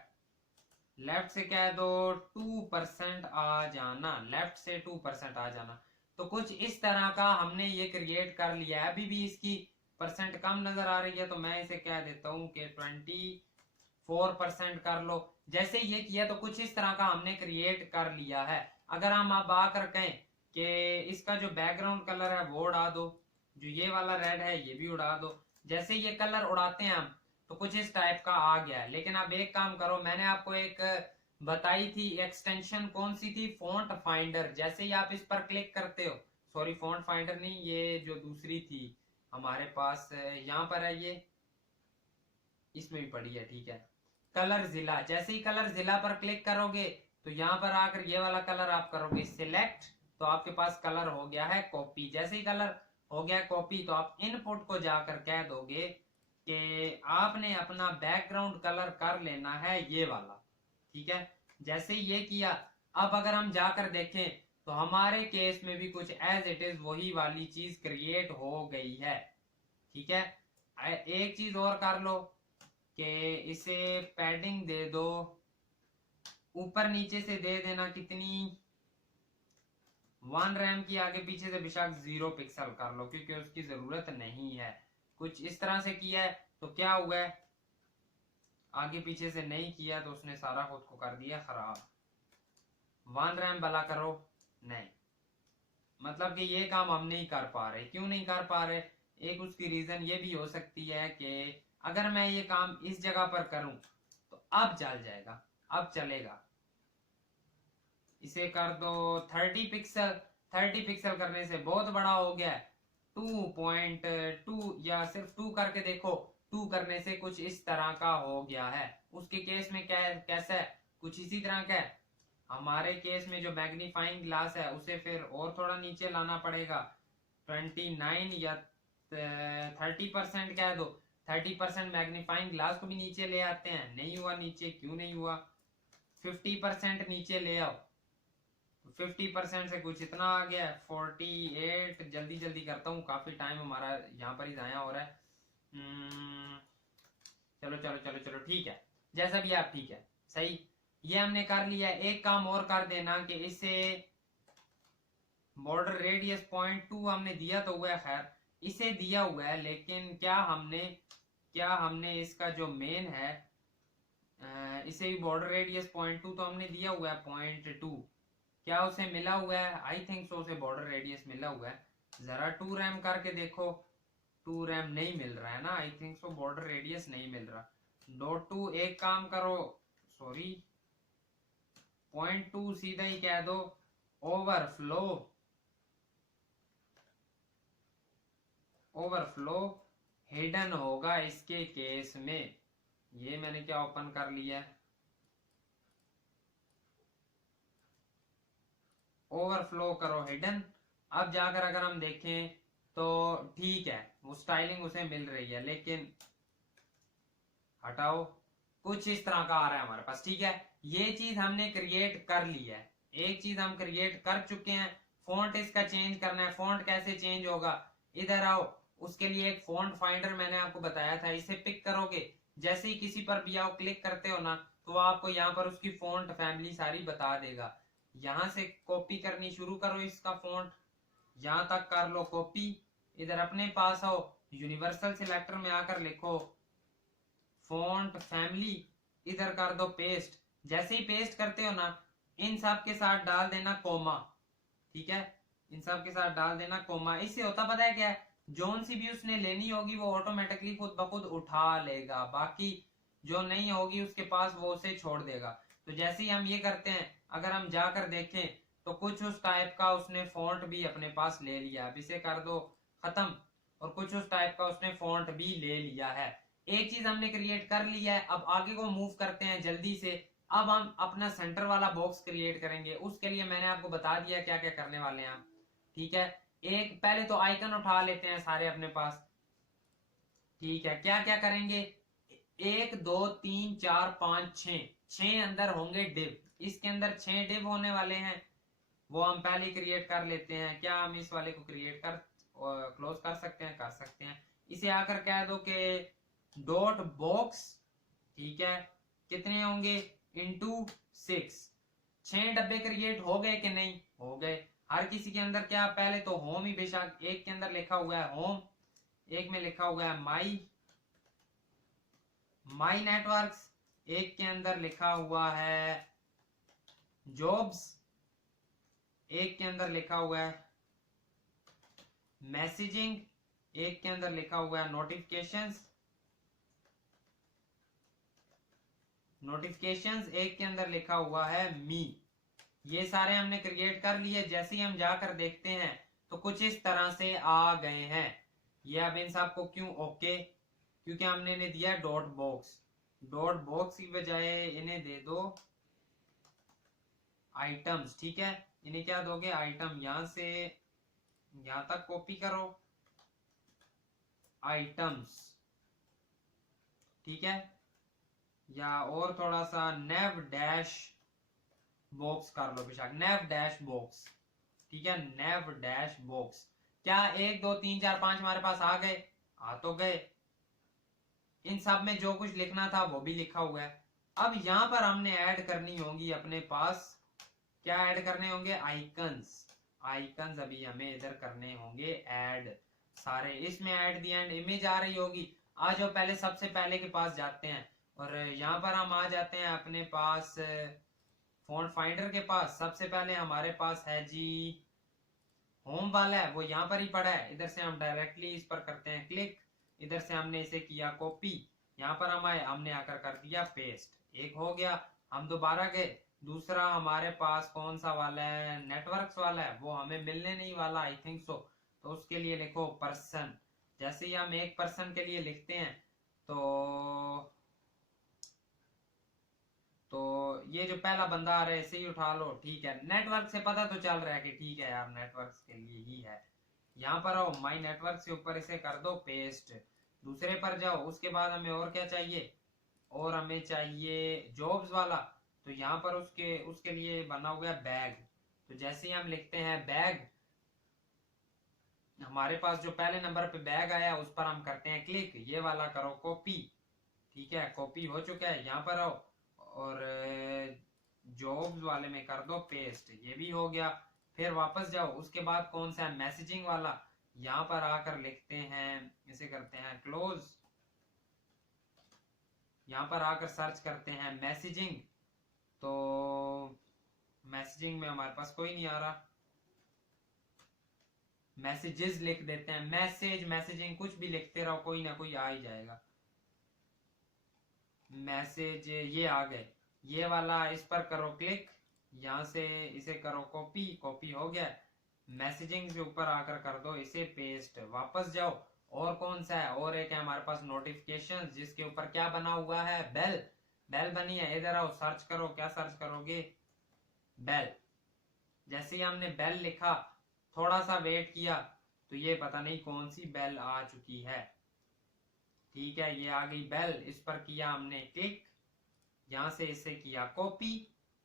लेफ्ट से क्या है दो 2% आ जाना, लेफ्ट से 2% आ जाना। तो कुछ इस तरह का हमने ये क्रिएट कर लिया है। अभी भी इसकी परसेंट कम नजर आ रही है तो मैं इसे कह देता हूं कि 24% कर लो। जैसे ये किया तो कुछ इस तरह का हमने क्रिएट कर लिया है। अगर हम अब आकर कहें कि इसका जो बैकग्राउंड कलर है वो उड़ा दो, जो ये वाला रेड है ये भी उड़ा दो। जैसे ये कलर उड़ाते हैं हम तो कुछ इस टाइप का आ गया है। लेकिन अब एक काम करो, मैंने आपको एक बताई थी एक्सटेंशन, कौन सी थी, फॉन्ट फाइंडर। जैसे ही आप इस पर क्लिक करते हो, सॉरी फॉन्ट फाइंडर नहीं, ये जो दूसरी थी हमारे पास यहाँ पर है, ये इसमें भी पड़ी है, ठीक है, कलर जिला। जैसे ही कलर जिला पर क्लिक करोगे तो यहाँ पर आकर ये वाला कलर आप करोगे सिलेक्ट, तो आपके पास कलर हो गया है कॉपी। जैसे ही कलर हो गया कॉपी तो आप इनपुट को जाकर कह दोगे कि आपने अपना बैकग्राउंड कलर कर लेना है ये वाला, ठीक है। जैसे ये किया, अब अगर हम जाकर देखें तो हमारे केस में भी कुछ एज इट इज वही वाली चीज क्रिएट हो गई है, ठीक है। एक चीज और कर लो कि इसे पैडिंग दे दो, ऊपर नीचे से दे देना कितनी, 1 रैम की, आगे पीछे से बेशक 0 पिक्सल कर लो क्योंकि उसकी जरूरत नहीं है। कुछ इस तरह से किया है तो क्या हुआ है, आगे पीछे से नहीं किया तो उसने सारा खुद को कर दिया खराब। 1 रैम भला करो, नहीं, मतलब कि ये काम हम नहीं कर पा रहे। क्यों नहीं कर पा रहे, एक उसकी रीजन ये भी हो सकती है कि अगर मैं ये काम इस जगह पर करूं तो अब चल जाएगा, अब चलेगा। इसे कर दो 30 पिक्सल, 30 पिक्सल करने से बहुत बड़ा हो गया है, 2.2 या सिर्फ 2 करके देखो, 2 करने से कुछ इस तरह का हो गया है। उसके केस में क्या है, कैसा है, कुछ इसी तरह का है। हमारे केस में जो मैग्नीफाइंग ग्लास है उसे फिर और थोड़ा नीचे लाना पड़ेगा, 29 या 30% कह दो, 30% मैग्नीफाइंग ग्लास को भी नीचे ले आते हैं, नहीं हुआ नीचे, क्यों नहीं हुआ, 50% नीचे ले आओ, 50% से कुछ इतना आ गया 48, जल्दी जल्दी करता हूँ, काफी टाइम हमारा यहाँ पर ही जाया हो रहा है। चलो चलो चलो चलो ठीक है, जैसा भी आप, ठीक है, सही, ये हमने कर लिया। एक काम और कर देना कि इसे बॉर्डर रेडियस 0.2 हमने दिया तो हुआ है, खैर इसे दिया हुआ है, लेकिन क्या हमने इसका जो मेन है इसे भी बॉर्डर रेडियस 0.2 तो हमने दिया हुआ है, 0.2 क्या उसे मिला हुआ है, आई थिंक सो उसे बॉर्डर रेडियस मिला हुआ है। जरा 2 रैम करके देखो, 2 रैम नहीं मिल रहा है ना, आई थिंक सो बॉर्डर रेडियस नहीं मिल रहा। .2 एक काम करो, सॉरी 0.2 सीधा ही कह दो, ओवरफ्लो, ओवरफ्लो हिडन होगा इसके केस में। ये मैंने क्या ओपन कर लिया है, ओवरफ्लो करो हिडन। अब जाकर अगर हम देखें तो ठीक है, वो स्टाइलिंग उसे मिल रही है, लेकिन हटाओ, कुछ इस तरह का आ रहा है हमारे पास, ठीक है। ये चीज हमने क्रिएट कर ली है, एक चीज हम क्रिएट कर चुके हैं। फॉन्ट इसका चेंज करना है, फॉन्ट कैसे चेंज होगा, इधर आओ, उसके लिए एक फॉन्ट फाइंडर मैंने आपको बताया था, इसे पिक करोगे, जैसे ही किसी पर भी आओ क्लिक करते हो ना तो आपको यहाँ पर उसकी फॉन्ट फैमिली सारी बता देगा। यहां से कॉपी करनी शुरू करो इसका फॉन्ट, यहां तक कर लो कॉपी, इधर अपने पास आओ, यूनिवर्सल सिलेक्टर में आकर लिखो फॉन्ट फैमिली, इधर कर दो पेस्ट। जैसे ही पेस्ट करते हो ना, इन सब के साथ डाल देना कोमा, ठीक है, इन सब के साथ डाल देना कोमा। इससे होता पता है क्या है, जोन सी भी उसने लेनी होगी वो ऑटोमेटिकली खुद ब खुद उठा लेगा, बाकी जो नहीं होगी उसके पास वो उसे छोड़ देगा। तो जैसे ही हम ये करते हैं, अगर हम जाकर देखें तो कुछ उस टाइप का उसने फॉन्ट भी अपने पास ले लिया। अब इसे कर दो खत्म, और कुछ उस टाइप का उसने फॉन्ट भी ले लिया है। एक चीज हमने क्रिएट कर लिया है, अब आगे को मूव करते हैं जल्दी से। अब हम अपना सेंटर वाला बॉक्स क्रिएट करेंगे, उसके लिए मैंने आपको बता दिया क्या क्या करने वाले हैं हम, ठीक है। एक पहले तो आइकन उठा लेते हैं सारे अपने पास, ठीक है। क्या क्या करेंगे, 1 2 3 4 5 6, 6 अंदर होंगे डिव, इसके अंदर 6 डिव होने वाले हैं, वो हम पहले क्रिएट कर लेते हैं। क्या हम इस वाले को क्रिएट कर क्लोज कर सकते हैं, कर सकते हैं। इसे आकर कह दो कि डॉट बॉक्स, ठीक है, कितने होंगे, इंटू 6, 6 डब्बे क्रिएट हो गए कि नहीं, हो गए। हर किसी के अंदर क्या, पहले तो होम ही बेशक, एक के अंदर लिखा हुआ है होम, एक में लिखा हुआ है माई नेटवर्क्स, एक के अंदर लिखा हुआ है जॉब्स, एक के अंदर लिखा हुआ है मैसेजिंग, एक के अंदर लिखा हुआ है नोटिफिकेशंस, एक के अंदर लिखा हुआ है मी। ये सारे हमने क्रिएट कर लिए। जैसे ही हम जाकर देखते हैं तो कुछ इस तरह से आ गए हैं। ये अब इन सबको क्यों ओके, क्योंकि हमने इन्हें दिया डॉट बॉक्स, डॉट बॉक्स की बजाय इन्हें दे दो आइटम्स, ठीक है। इन्हें क्या दोगे, आइटम, यहां से यहां तक कॉपी करो, आइटम्स, ठीक है, या और थोड़ा सा नेव डैश बॉक्स कर लो बेशक, नेव डैश बॉक्स। ठीक है, नेव डैश बॉक्स। क्या 1 2 3 4 5 हमारे पास आ गए? आ तो गए। इन सब में जो कुछ लिखना था वो भी लिखा हुआ है। अब यहां पर हमने ऐड करनी होंगी अपने पास, क्या ऐड करने होंगे? आइकन्स। आइकन्स अभी हमें इधर करने होंगे ऐड सारे। इसमें ऐड दी एंड इमेज आ रही होगी। आ जाओ पहले, सबसे पहले के पास जाते हैं और यहाँ पर हम आ जाते हैं अपने पास फॉन्ट फाइंडर के पास। सबसे पहले हमारे पास है जी होम वाला है, वो यहाँ पर ही पड़ा है। इधर से हम डायरेक्टली इस पर करते हैं क्लिक। इधर से हमने इसे किया कॉपी, यहाँ पर हम आए, हमने आकर कर दिया पेस्ट। एक हो गया। हम दोबारा गए, दूसरा हमारे पास कौन सा वाला है? नेटवर्क्स वाला है, वो हमें मिलने नहीं वाला आई थिंक सो। तो उसके लिए लिखो पर्सन। जैसे ही हम एक पर्सन के लिए लिखते हैं तो ये जो पहला बंदा आ रहा है इसे ही उठा लो। ठीक है, नेटवर्क से पता तो चल रहा है कि ठीक है यार नेटवर्क के लिए ही है। यहाँ पर आओ, माई नेटवर्क के ऊपर इसे कर दो पेस्ट। दूसरे पर जाओ, उसके बाद हमें और क्या चाहिए? और हमें चाहिए जॉब्स वाला। तो यहाँ पर उसके उसके लिए बना हुआ है बैग। तो जैसे ही हम लिखते हैं बैग, हमारे पास जो पहले नंबर पे बैग आया उस पर हम करते हैं क्लिक। ये वाला करो कॉपी। ठीक है, कॉपी हो चुका है। यहाँ पर आओ और जॉब्स वाले में कर दो पेस्ट। ये भी हो गया। फिर वापस जाओ, उसके बाद कौन सा है? मैसेजिंग वाला। यहाँ पर आकर लिखते हैं, इसे करते हैं क्लोज। यहाँ पर आकर सर्च करते हैं मैसेजिंग। तो मैसेजिंग में हमारे पास कोई नहीं आ रहा। मैसेजेस लिख देते हैं, मैसेज मैसेजिंग कुछ भी लिखते रहो, कोई ना कोई आ ही जाएगा। मैसेज, ये आ गए। ये वाला इस पर करो क्लिक, यहां से इसे करो कॉपी। कॉपी हो गया। मैसेजिंग के ऊपर आकर कर दो इसे पेस्ट। वापस जाओ, और कौन सा है? और एक है हमारे पास नोटिफिकेशन, जिसके ऊपर क्या बना हुआ है? बेल। बेल बनी है। इधर आओ, सर्च करो। क्या सर्च करोगे? बेल। जैसे ही हमने बेल लिखा, थोड़ा सा वेट किया तो ये पता नहीं कौन सी बेल आ चुकी है। ठीक है, ये आ गई बेल। इस पर किया हमने क्लिक, यहां से इसे किया कॉपी।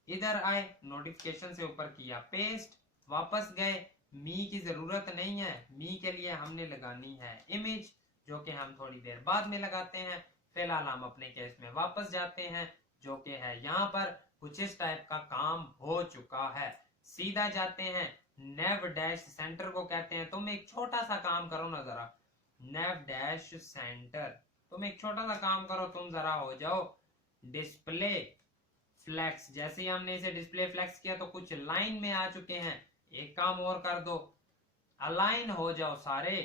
इधर आए, नोटिफिकेशन से ऊपर किया पेस्ट। वापस गए, मी की जरूरत नहीं है। मी के लिए हमने लगानी है इमेज, जो कि हम थोड़ी देर बाद में लगाते हैं। फिलहाल हम अपने केस में वापस जाते हैं, जो कि है यहाँ पर। कुछ इस टाइप का काम हो चुका है। सीधा जाते हैं, नेव डैश सेंटर को कहते हैं। तुम एक छोटा सा काम करो ना जरा, नेव डैश सेंटर। तुम एक छोटा सा काम करो, तुम जरा हो जाओ डिस्प्ले फ्लेक्स। जैसे ही हमने इसे डिस्प्ले फ्लेक्स किया तो कुछ लाइन में आ चुके हैं। एक काम और कर दो, अलाइन हो जाओ सारे,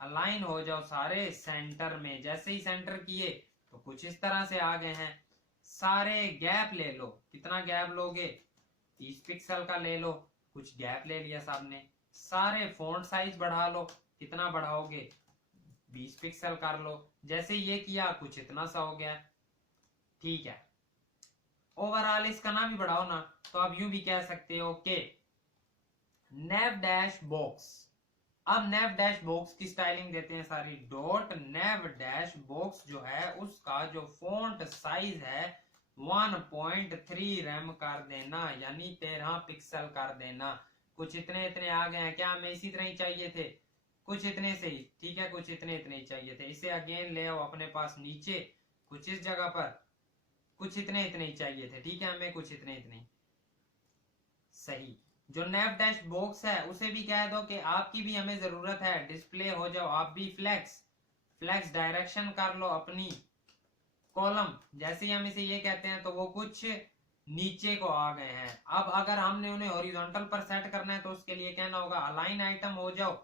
अलाइन हो जाओ सारे सेंटर में। जैसे ही सेंटर किए तो कुछ इस तरह से आ गए हैं। सारे गैप ले लो। कितना गैप लोगे? 30 पिक्सल का ले लो। कुछ गैप ले लिया सबने। सारे फॉन्ट साइज बढ़ा लो। कितना बढ़ाओगे? 20 पिक्सल कर लो। जैसे ये किया कुछ इतना सा हो गया। ठीक है, ओवरऑल इसका नाम ही बढ़ाओ ना, तो आप यूं भी कह सकते हो कि नेव डैश बॉक्स। अब नेव डैश बॉक्स की स्टाइलिंग देते हैं सारी। डॉट नेव डैश बॉक्स जो है उसका जो फॉन्ट साइज है 1.3 रैम कर देना, यानी 13 पिक्सल कर देना। कुछ इतने इतने आ गए हैं। क्या हमें इसी तरह ही चाहिए थे? कुछ इतने से ही। ठीक है, कुछ इतने इतने ही चाहिए थे। इसे अगेन ले आओ अपने पास नीचे, कुछ इस जगह पर। कुछ इतने इतने ही चाहिए थे। ठीक है, हमें कुछ इतने इतने ही। सही। जो नेव डैश बॉक्स है उसे भी कह दो कि आपकी भी हमें जरूरत है, डिस्प्ले हो जाओ आप भी फ्लेक्स। फ्लेक्स डायरेक्शन कर लो अपनी कॉलम। जैसे ही हम इसे ये कहते हैं तो वो कुछ नीचे को आ गए हैं। अब अगर हमने उन्हें हॉरिजॉन्टल पर सेट करना है तो उसके लिए कहना होगा अलाइन आइटम हो जाओ।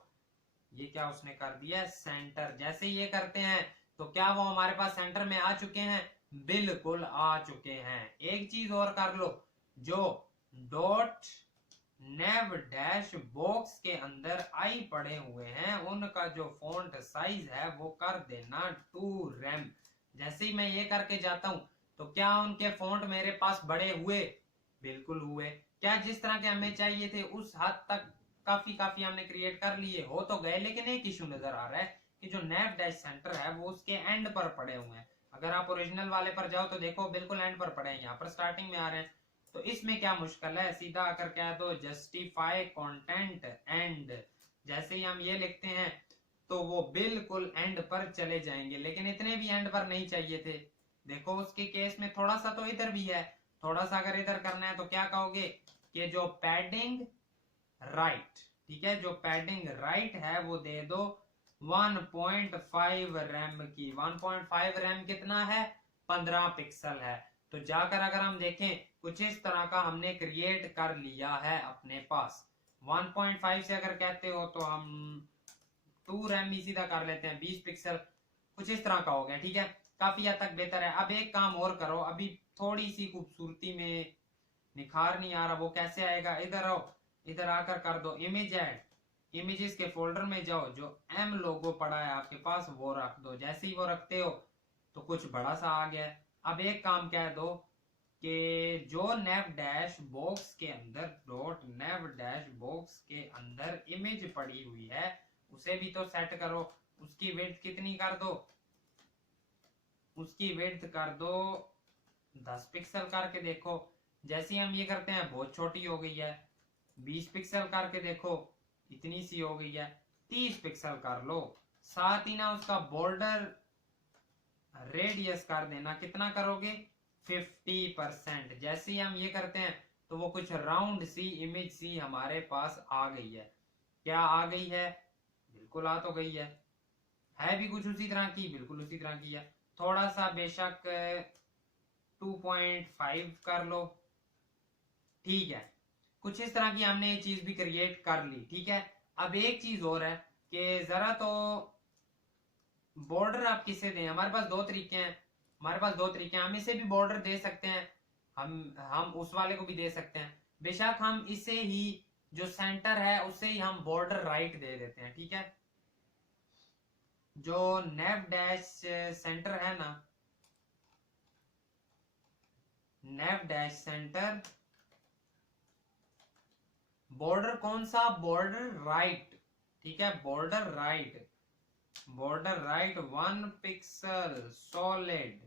ये क्या उसने कर दिया? सेंटर। जैसे ये करते हैं तो क्या वो हमारे पास सेंटर में आ चुके हैं? बिल्कुल आ चुके हैं। एक चीज और कर लो, जो डॉट नेव डैश बॉक्स के अंदर आई पड़े हुए हैं उनका जो फॉन्ट साइज है वो कर देना 2 रैम। जैसे ही मैं ये करके जाता हूं तो क्या उनके फॉन्ट मेरे पास बड़े हुए? बिल्कुल हुए। क्या जिस तरह के हमें चाहिए थे उस हद तक काफी काफी हमने क्रिएट कर लिए? हो तो गए, लेकिन एक इशू नजर आ रहा है कि जो नैव डैश सेंटर है वो उसके एंड पर पड़े हुए हैं। अगर आप ओरिजिनल वाले पर जाओ तो देखो बिल्कुल एंड पर पड़े हैं, यहाँ पर स्टार्टिंग में आ रहे हैं। तो इसमें क्या मुश्किल है, सीधा आकर कह दो जस्टिफाई कंटेंट एंड, जैसे ही हम ये लिखते हैं तो वो बिल्कुल एंड पर चले जाएंगे, लेकिन इतने भी एंड पर नहीं चाहिए थे। देखो उसके केस में थोड़ा सा तो इधर भी है, थोड़ा सा अगर इधर करना है तो क्या कहोगे कि जो पैडिंग राइट, ठीक है, जो पैडिंग राइट है वो दे दो 1.5 रैम की। 1.5 रैम कितना है, 15 पिक्सल है। तो जाकर अगर हम देखें कुछ इस तरह का हमने क्रिएट कर लिया है अपने पास। 1.5 से अगर कहते हो तो हम 2 रैम भी सीधा कर लेते हैं, 20 पिक्सल कुछ इस तरह का हो गया, ठीक है, काफी हद तक बेहतर है। अब एक काम और करो, अभी थोड़ी सी खूबसूरती में निखार नहीं आ रहा, वो कैसे आएगा, इधर आओ, इधर आकर कर दो इमेज ऐड, इमेजेस के फोल्डर में जाओ, जो एम लोगो पड़ा है आपके पास वो रख दो। जैसे ही वो रखते हो तो कुछ बड़ा सा आ गया। अब एक काम कह दो कि जो नेव डैश बॉक्स के अंदर, डॉट नेव डैश बॉक्स के अंदर इमेज पड़ी हुई है उसे भी तो सेट करो। उसकी विड्थ कितनी कर दो, उसकी विड्थ कर दो 10 पिक्सल करके देखो। जैसे हम ये करते हैं बहुत छोटी हो गई है। 20 पिक्सल करके देखो इतनी सी हो गई है। 30 पिक्सल कर लो, साथ ही ना उसका बॉर्डर रेडियस कर देना, कितना करोगे 50%। जैसे ही हम ये करते हैं तो वो कुछ राउंड सी इमेज सी हमारे पास आ गई है। क्या आ गई है, बिल्कुल आ तो गई है भी कुछ उसी तरह की, बिल्कुल उसी तरह की है। थोड़ा सा बेशक 2.5 कर लो, ठीक है, कुछ इस तरह की हमने ये चीज भी क्रिएट कर ली, ठीक है। अब एक चीज और है कि जरा तो बॉर्डर आप किसे दें, हमारे पास दो तरीके हैं, हमारे पास दो तरीके हैं। हम इसे भी बॉर्डर दे सकते हैं, हम उस वाले को भी दे सकते हैं। बेशक हम इसे ही जो सेंटर है उसे ही हम बॉर्डर राइट दे देते हैं, ठीक है। जो नेव डैश सेंटर है ना, नेव डैश सेंटर बॉर्डर कौन सा, बॉर्डर राइट, ठीक है, border right, border right 1 pixel solid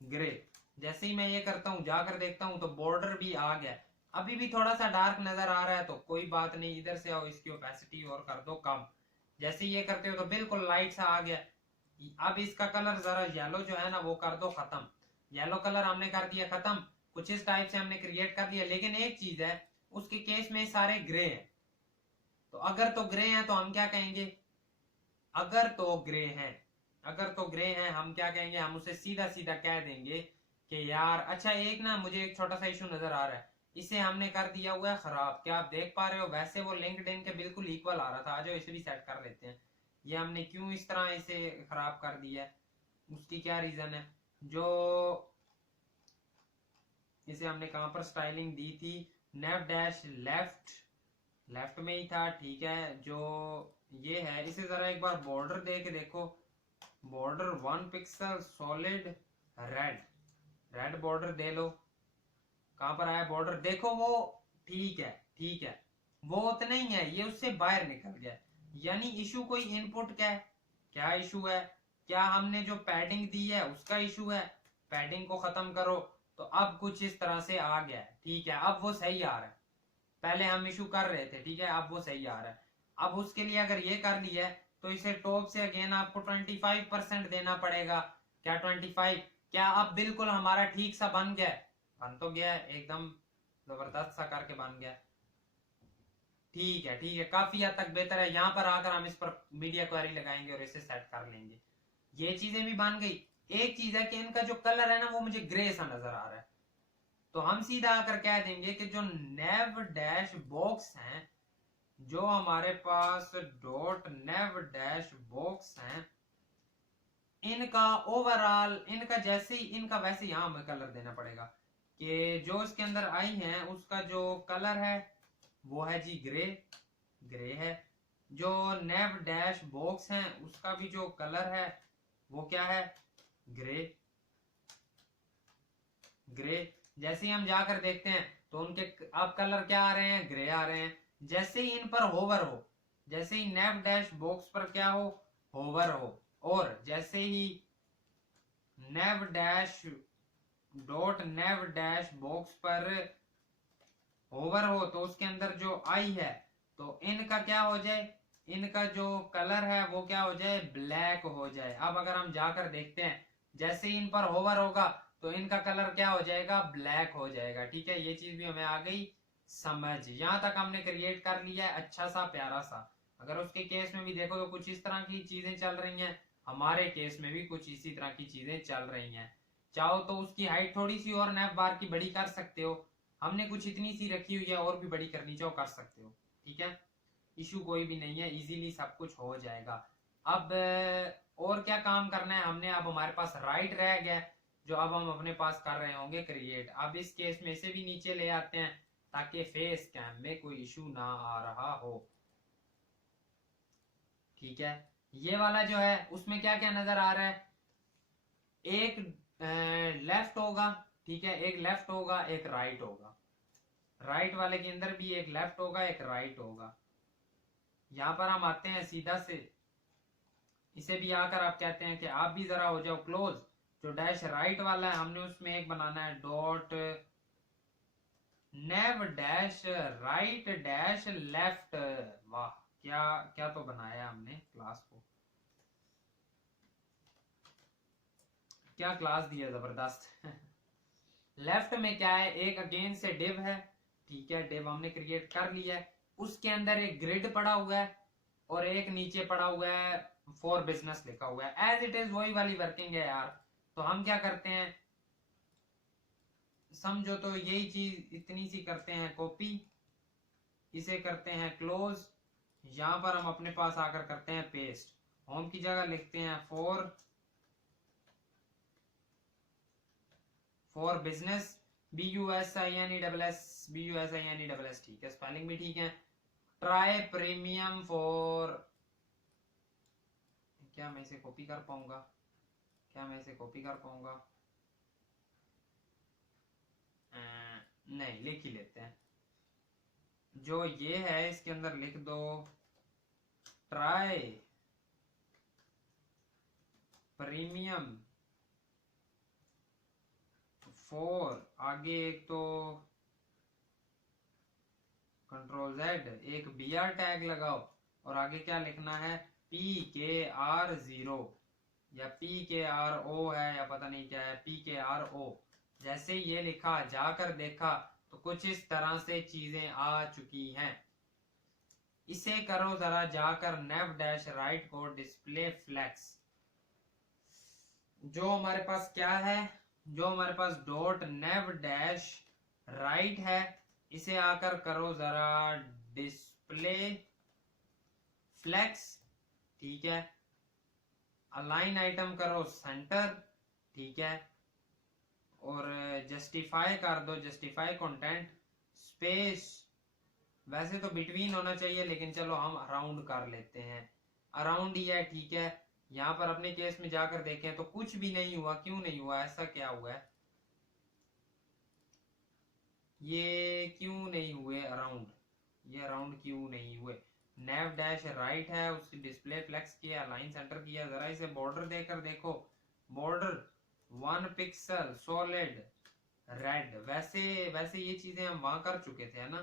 grey. जैसे ही मैं ये करता हूं जाकर देखता हूं तो बॉर्डर भी आ गया। अभी भी थोड़ा सा डार्क नजर आ रहा है तो कोई बात नहीं, इधर से आओ, इसकी ओपेसिटी और कर दो कम। जैसे ये करते हो तो बिल्कुल लाइट सा आ गया। अब इसका कलर जरा येलो जो है ना वो कर दो खत्म। येलो कलर हमने कर दिया खत्म। कुछ इस टाइप से हमने क्रिएट कर दिया, लेकिन एक चीज है, उसके केस में सारे ग्रे है। तो अगर तो ग्रे हैं तो हम क्या कहेंगे, अगर तो ग्रे हैं, अगर तो ग्रे हैं हम क्या कहेंगे, हम उसे सीधा सीधा कह देंगे कि यार अच्छा एक ना मुझे एक छोटा सा इशू नजर आ रहा है, इसे हमने कर दिया हुआ है खराब। क्या आप देख पा रहे हो, वैसे वो लिंक्डइन के बिल्कुल इक्वल आ रहा था। आज इसे भी सेट कर लेते हैं। ये हमने क्यों इस तरह इसे खराब कर दिया है, उसकी क्या रीजन है। जो इसे हमने कहां पर स्टाइलिंग दी थी, नेव डैश लेफ्ट, लेफ्ट में ही था, ठीक है। जो ये है इसे जरा एक बार बॉर्डर दे के देखो, border 1 pixel solid red, red border दे लो। कहां पर आया बॉर्डर, देखो वो ठीक है, ठीक है, वो उतना ही है, ये उससे बाहर निकल गया। यानी इशू कोई इनपुट का है, क्या इशू है, क्या हमने जो पैडिंग दी है उसका इशू है। पैडिंग को खत्म करो तो अब कुछ इस तरह से आ गया है, ठीक है, अब वो सही आ रहा है। पहले हम इशू कर रहे थे, ठीक है, अब वो सही आ रहा है। अब उसके लिए अगर ये कर लिया है तो इसे टॉप से अगेन आपको 25% देना पड़ेगा। क्या 25, क्या अब बिल्कुल हमारा ठीक सा बन गया, बन तो गया है, एकदम जबरदस्त सा करके बन गया। ठीक है, ठीक है, काफी हद तक बेहतर है। यहाँ पर आकर हम इस पर मीडिया क्वेरी लगाएंगे और इसे सेट कर लेंगे। ये चीजें भी बन गई। एक चीज है कि इनका जो कलर है ना वो मुझे ग्रे सा नजर आ रहा है, तो हम सीधा आकर कह देंगे कि जो नेव डैश बॉक्स हैं, जो हमारे पास डॉट नेव डैश बॉक्स हैं, इनका ओवरऑल, इनका जैसे ही इनका वैसे यहां हमें कलर देना पड़ेगा कि जो इसके अंदर आई है उसका जो कलर है वो है जी ग्रे, ग्रे है। जो नेव डैश बॉक्स है उसका भी जो कलर है वो क्या है, ग्रे, ग्रे। जैसे ही हम जाकर देखते हैं तो उनके अब कलर क्या आ रहे हैं, ग्रे आ रहे हैं। जैसे ही इन पर होवर हो, जैसे ही नेव डैश बॉक्स पर क्या हो, होवर हो, और जैसे ही नेव डैश डॉट नेव डैश बॉक्स पर होवर हो तो उसके अंदर जो आई है तो इनका क्या हो जाए, इनका जो कलर है वो क्या हो जाए, ब्लैक हो जाए। अब अगर हम जाकर देखते हैं, जैसे ही इन पर होवर होगा तो इनका कलर क्या हो जाएगा, ब्लैक हो जाएगा। ठीक है, ये चीज भी हमें आ गई समझ। यहां तक हमने क्रिएट कर लिया है अच्छा सा प्यारा सा। अगर उसके केस में भी देखो तो कुछ इस तरह की चीजें चल रही हैं, हमारे केस में भी कुछ इसी तरह की चीजें चल रही हैं। चाहो तो उसकी हाइट थोड़ी सी और नैप बार की बड़ी कर सकते हो, हमने कुछ इतनी सी रखी हुई है, और भी बड़ी करनी चाहो कर सकते हो। ठीक है, इशू कोई भी नहीं है, इजीली सब कुछ हो जाएगा। अब और क्या काम करना है हमने, अब हमारे पास राइट रह गया जो अब हम अपने पास कर रहे होंगे क्रिएट। अब इस केस में इसे भी नीचे ले आते हैं ताकि फेस कैम में कोई इशू ना आ रहा हो। ठीक है, ये वाला जो है उसमें क्या क्या नजर आ रहा है, एक लेफ्ट होगा, ठीक है, एक लेफ्ट होगा एक राइट होगा, राइट वाले के अंदर भी एक लेफ्ट होगा एक राइट होगा। यहां पर हम आते हैं सीधा से, इसे भी आकर आप कहते हैं कि आप भी जरा हो जाओ क्लोज। जो डैश राइट वाला है हमने उसमें एक बनाना है डॉट नेव डैश राइट डैश लेफ्ट। वाह, क्या क्या तो बनाया हमने क्लास को, क्या क्लास दिया जबरदस्त। लेफ्ट में क्या है, एक अगेन से डिव है, ठीक है, डिव हमने क्रिएट कर लिया है। उसके अंदर एक ग्रिड पड़ा हुआ है और एक नीचे पड़ा हुआ है फॉर बिजनेस लिखा हुआ है। एज इट इज वही वाली वर्किंग है यार। तो हम क्या करते हैं, समझो तो यही चीज इतनी सी करते हैं कॉपी, इसे करते हैं क्लोज, यहां पर हम अपने पास आकर करते हैं पेस्ट। होम की जगह लिखते हैं फॉर बिजनेस, BUSINESS, ठीक है, स्पेलिंग भी ठीक है। ट्राई प्रीमियम फॉर, क्या मैं इसे कॉपी कर पाऊंगा, क्या मैं इसे कॉपी कर पाऊंगा, नहीं, लिख ही लेते हैं। जो ये है इसके अंदर लिख दो ट्राई प्रीमियम फॉर, आगे एक तो Ctrl Z, एक BR टैग लगाओ और आगे क्या लिखना है, PKR0 या PKRO है या पता नहीं क्या है, PKRO। जैसे ये लिखा, जाकर देखा तो कुछ इस तरह से चीजें आ चुकी हैं। इसे करो जरा जाकर नेव डैश राइट को डिस्प्ले फ्लेक्स, जो हमारे पास क्या है, जो हमारे पास डॉट नेव डैश राइट है, इसे आकर करो जरा डिस्प्ले फ्लेक्स। ठीक है, अलाइन आइटम करो सेंटर, ठीक है, और जस्टिफाई कर दो, जस्टिफाई कंटेंट स्पेस, वैसे तो बिटवीन होना चाहिए लेकिन चलो हम अराउंड कर लेते हैं, अराउंड ही है, ठीक है। यहां पर अपने केस में जाकर देखें तो कुछ भी नहीं हुआ, क्यों नहीं हुआ, ऐसा क्या हुआ है, ये क्यों नहीं हुए अराउंड, ये अराउंड क्यों नहीं हुए। नेव डैश राइट है, उसकी डिस्प्ले फ्लेक्स किया, लाइन सेंटर किया, जरा इसे बॉर्डर देकर देखो, बॉर्डर 1 पिक्सल सॉलिड रेड, वैसे वैसे ये चीजें हम वहां कर चुके थे, है ना।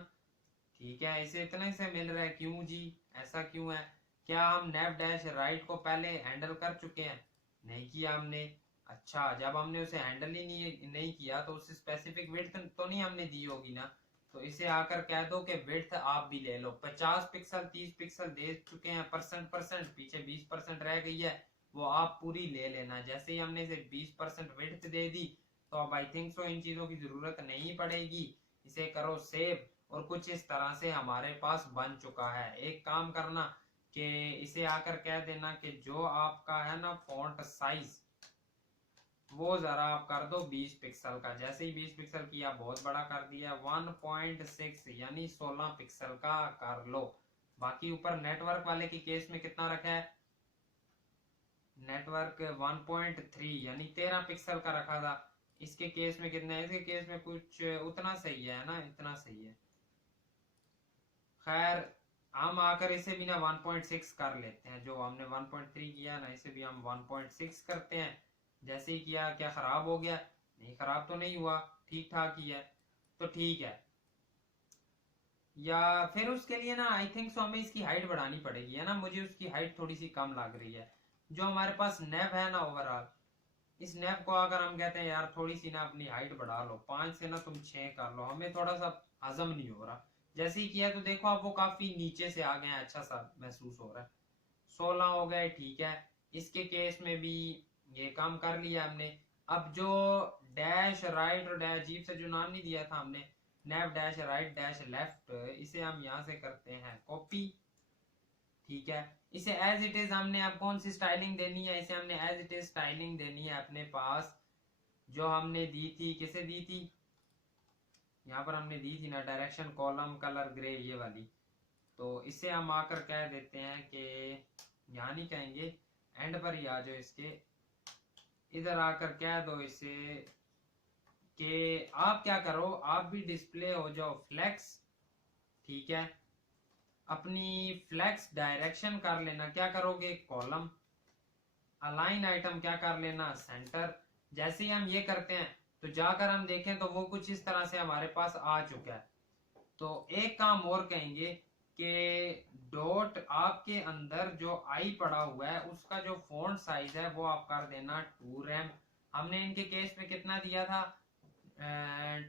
ठीक है, इसे इतने से मिल रहा है, क्यों जी, ऐसा क्यों है, क्या हम नेव डैश राइट को पहले हैंडल कर चुके हैं, नहीं किया हमने। अच्छा, जब हमने उसे हैंडल ही नहीं किया तो उसे स्पेसिफिक विड्थ तो नहीं हमने दी होगी ना। तो इसे आकर कह दो कि विड्थ आप भी ले लो, 50 पिक्सल 30 पिक्सल दे चुके हैं, परसेंट पीछे 20% रह गई है, वो आप पूरी ले लेना। जैसे ही हमने इसे 20% विड्थ दे दी तो अब आई थिंक सो इन चीजों की जरूरत नहीं पड़ेगी। इसे करो सेव, और कुछ इस तरह से हमारे पास बन चुका है। एक काम करना कि इसे आकर कह देना कि जो आपका है ना फॉन्ट साइज, वो जरा आप कर दो 20 पिक्सल का। जैसे ही 20 पिक्सल किया, बहुत बड़ा कर दिया, 1.6 यानी 16 पिक्सल का कर लो। बाकी ऊपर नेटवर्क वाले की केस में कितना रखा है, नेटवर्क 1.3 यानी 13 पिक्सल का रखा था। इसके केस में कितना है, इसके केस में कुछ उतना सही है ना, इतना सही है। खैर, हम आकर इसे भी ना 1.6 कर लेते हैं। जो हमने 1.3 किया ना, इसे भी हम 1.6 करते हैं। जैसे ही किया, क्या खराब हो गया? नहीं, खराब तो नहीं हुआ, ठीक ठाक ही है, तो ठीक है। या फिर उसके लिए ना आई थिंक सो हमें इसकी हाइट बढ़ानी पड़ेगी, है ना? मुझे उसकी हाइट थोड़ी सी कम लग रही है। जो हमारे पास नेव है ना ओवरऑल, इस नेव को अगर हम कहते हैं यार थोड़ी सी ना अपनी हाइट बढ़ा लो, 5 से ना तुम 6 कर लो, हमें थोड़ा सा हजम नहीं हो रहा। जैसे ही किया तो देखो आप वो काफी नीचे से आ गए हैं, अच्छा सा महसूस हो रहा है। 16 हो गए, ठीक है। इसके केस में भी ये काम कर लिया हमने। अब जो डैश राइट और डैश अजीब से जो नाम नहीं दिया था हमने, नेव डैश राइट डैश लेफ्ट, इसे हम यहां से करते हैं कॉपी, ठीक है। इसे एज इट इज हमने अब कौन सी स्टाइलिंग देनी है? इसे हमने एज इट इज स्टाइलिंग देनी है अपने पास, जो हमने दी थी, किसे दी थी? यहाँ पर हमने दी थी ना डायरेक्शन कॉलम कलर ग्रे, ये वाली। तो इसे हम आकर कह देते हैं कि, यहाँ नहीं कहेंगे, एंड पर ही आ जाओ इसके, इधर आकर कह दो इसे कि आप क्या करो, आप भी डिस्प्ले हो जाओ फ्लेक्स, ठीक है। अपनी फ्लेक्स डायरेक्शन कर लेना, क्या करोगे? कॉलम। अलाइन आइटम क्या कर लेना? सेंटर। जैसे ही हम ये करते हैं तो जाकर हम देखें तो वो कुछ इस तरह से हमारे पास आ चुका है। तो एक काम और कहेंगे कि डॉट आपके अंदर जो आई पड़ा हुआ है उसका जो फॉन्ट साइज है वो आप कर देना 2 रैम। हमने इनके केस में कितना दिया था?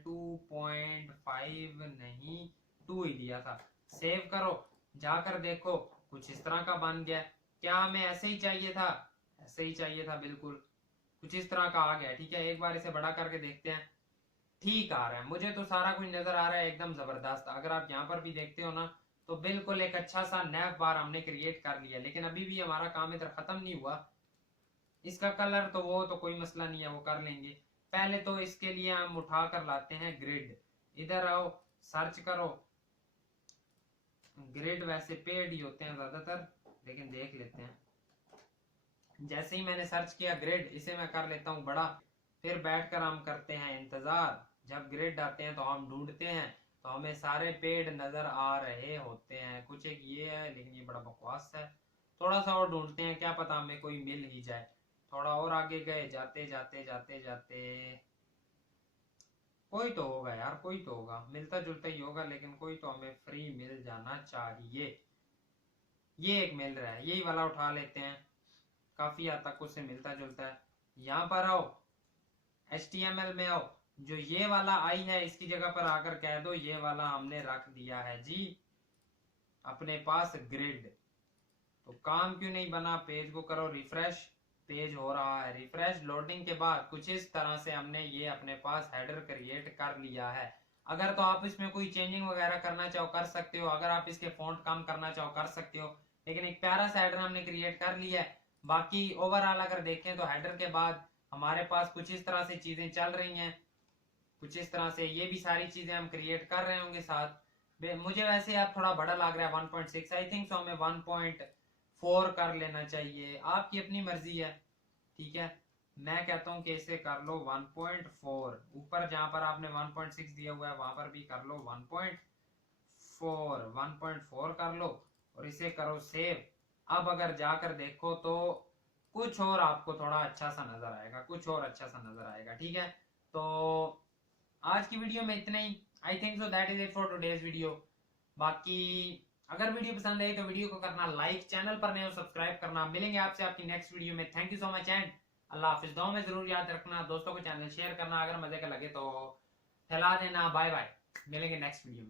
2.5 नहीं, 2 ही दिया था। सेव करो, जाकर देखो कुछ इस तरह का बन गया। क्या हमें ऐसे ही चाहिए था? ऐसे ही चाहिए था, बिल्कुल कुछ इस तरह का आ गया, ठीक है। एक बार इसे बड़ा करके देखते हैं। ठीक आ रहा है, मुझे तो सारा कुछ नजर आ रहा है एकदम जबरदस्त। अगर आप यहाँ पर भी देखते हो ना, तो बिल्कुल एक अच्छा सा नैव बार हमने क्रिएट कर लिया। लेकिन अभी भी हमारा काम इधर खत्म नहीं हुआ। इसका कलर तो वो तो कोई मसला नहीं है, वो कर लेंगे। पहले तो इसके लिए हम उठा कर लाते हैं ग्रिड। इधर आओ, सर्च करो ग्रिड। वैसे पेड ही होते हैं ज्यादातर, लेकिन देख लेते हैं। जैसे ही मैंने सर्च किया ग्रिड, इसे मैं कर लेता हूँ बड़ा। फिर बैठकर हम करते हैं इंतजार। जब ग्रिड आते हैं तो हम ढूंढते हैं, तो हमें सारे पेड़ नजर आ रहे होते हैं। कुछ एक ये है, लेकिन ये बड़ा बकवास है। थोड़ा सा और ढूंढते हैं, क्या पता हमें कोई मिल ही जाए। थोड़ा और आगे गए, जाते जाते जाते जाते कोई तो होगा यार, कोई तो होगा, मिलता जुलता ही होगा, लेकिन कोई तो हमें फ्री मिल जाना चाहिए। ये एक मिल रहा है, यही वाला उठा लेते हैं। काफी हद तक उससे मिलता जुलता है। यहाँ पर आओ, HTML में आओ, जो ये वाला आई है इसकी जगह पर आकर कह दो ये वाला हमने रख दिया है जी अपने पास ग्रिड। तो काम क्यों नहीं बना? पेज को करो रिफ्रेश, पेज हो रहा है रिफ्रेश। लोडिंग के बाद कुछ इस तरह से हमने ये अपने पास हेडर क्रिएट कर लिया है। अगर तो आप इसमें कोई चेंजिंग वगैरह करना चाहो कर सकते हो, अगर आप इसके फॉन्ट कम करना चाहो कर सकते हो, लेकिन एक प्यारा सा हेडर हमने क्रिएट कर लिया है। बाकी ओवरऑल अगर देखें तो हेडर के बाद हमारे पास कुछ इस तरह से चीजें चल रही हैं। कुछ इस तरह से ये भी सारी चीजें हम क्रिएट कर रहे होंगे साथ। मुझे वैसे यार थोड़ा बड़ा लग रहा है 1.6, आई थिंक सो हमें 1.4 कर लेना चाहिए। आपकी अपनी मर्जी है, ठीक है। मैं कहता हूँ कि इसे कर लो 1.4। ऊपर जहां पर आपने 1.6 दिया हुआ है वहां पर भी कर लो 1.4, 1.4 कर लो और इसे करो सेव। अब अगर जाकर देखो तो कुछ और आपको थोड़ा अच्छा सा नजर आएगा, कुछ और अच्छा सा नजर आएगा, ठीक है। तो आज की वीडियो में इतना ही। I think so that is it for today's video. बाकी अगर वीडियो पसंद आई तो वीडियो को करना लाइक, चैनल पर नए हो सब्सक्राइब करना। मिलेंगे आपसे आपकी नेक्स्ट वीडियो में। Thank you so much and Allah हाफिज। दुआ में जरूर याद रखना, दोस्तों को चैनल शेयर करना, अगर मजे का लगे तो फैला देना। बाय बाय, मिलेंगे नेक्स्ट वीडियो में।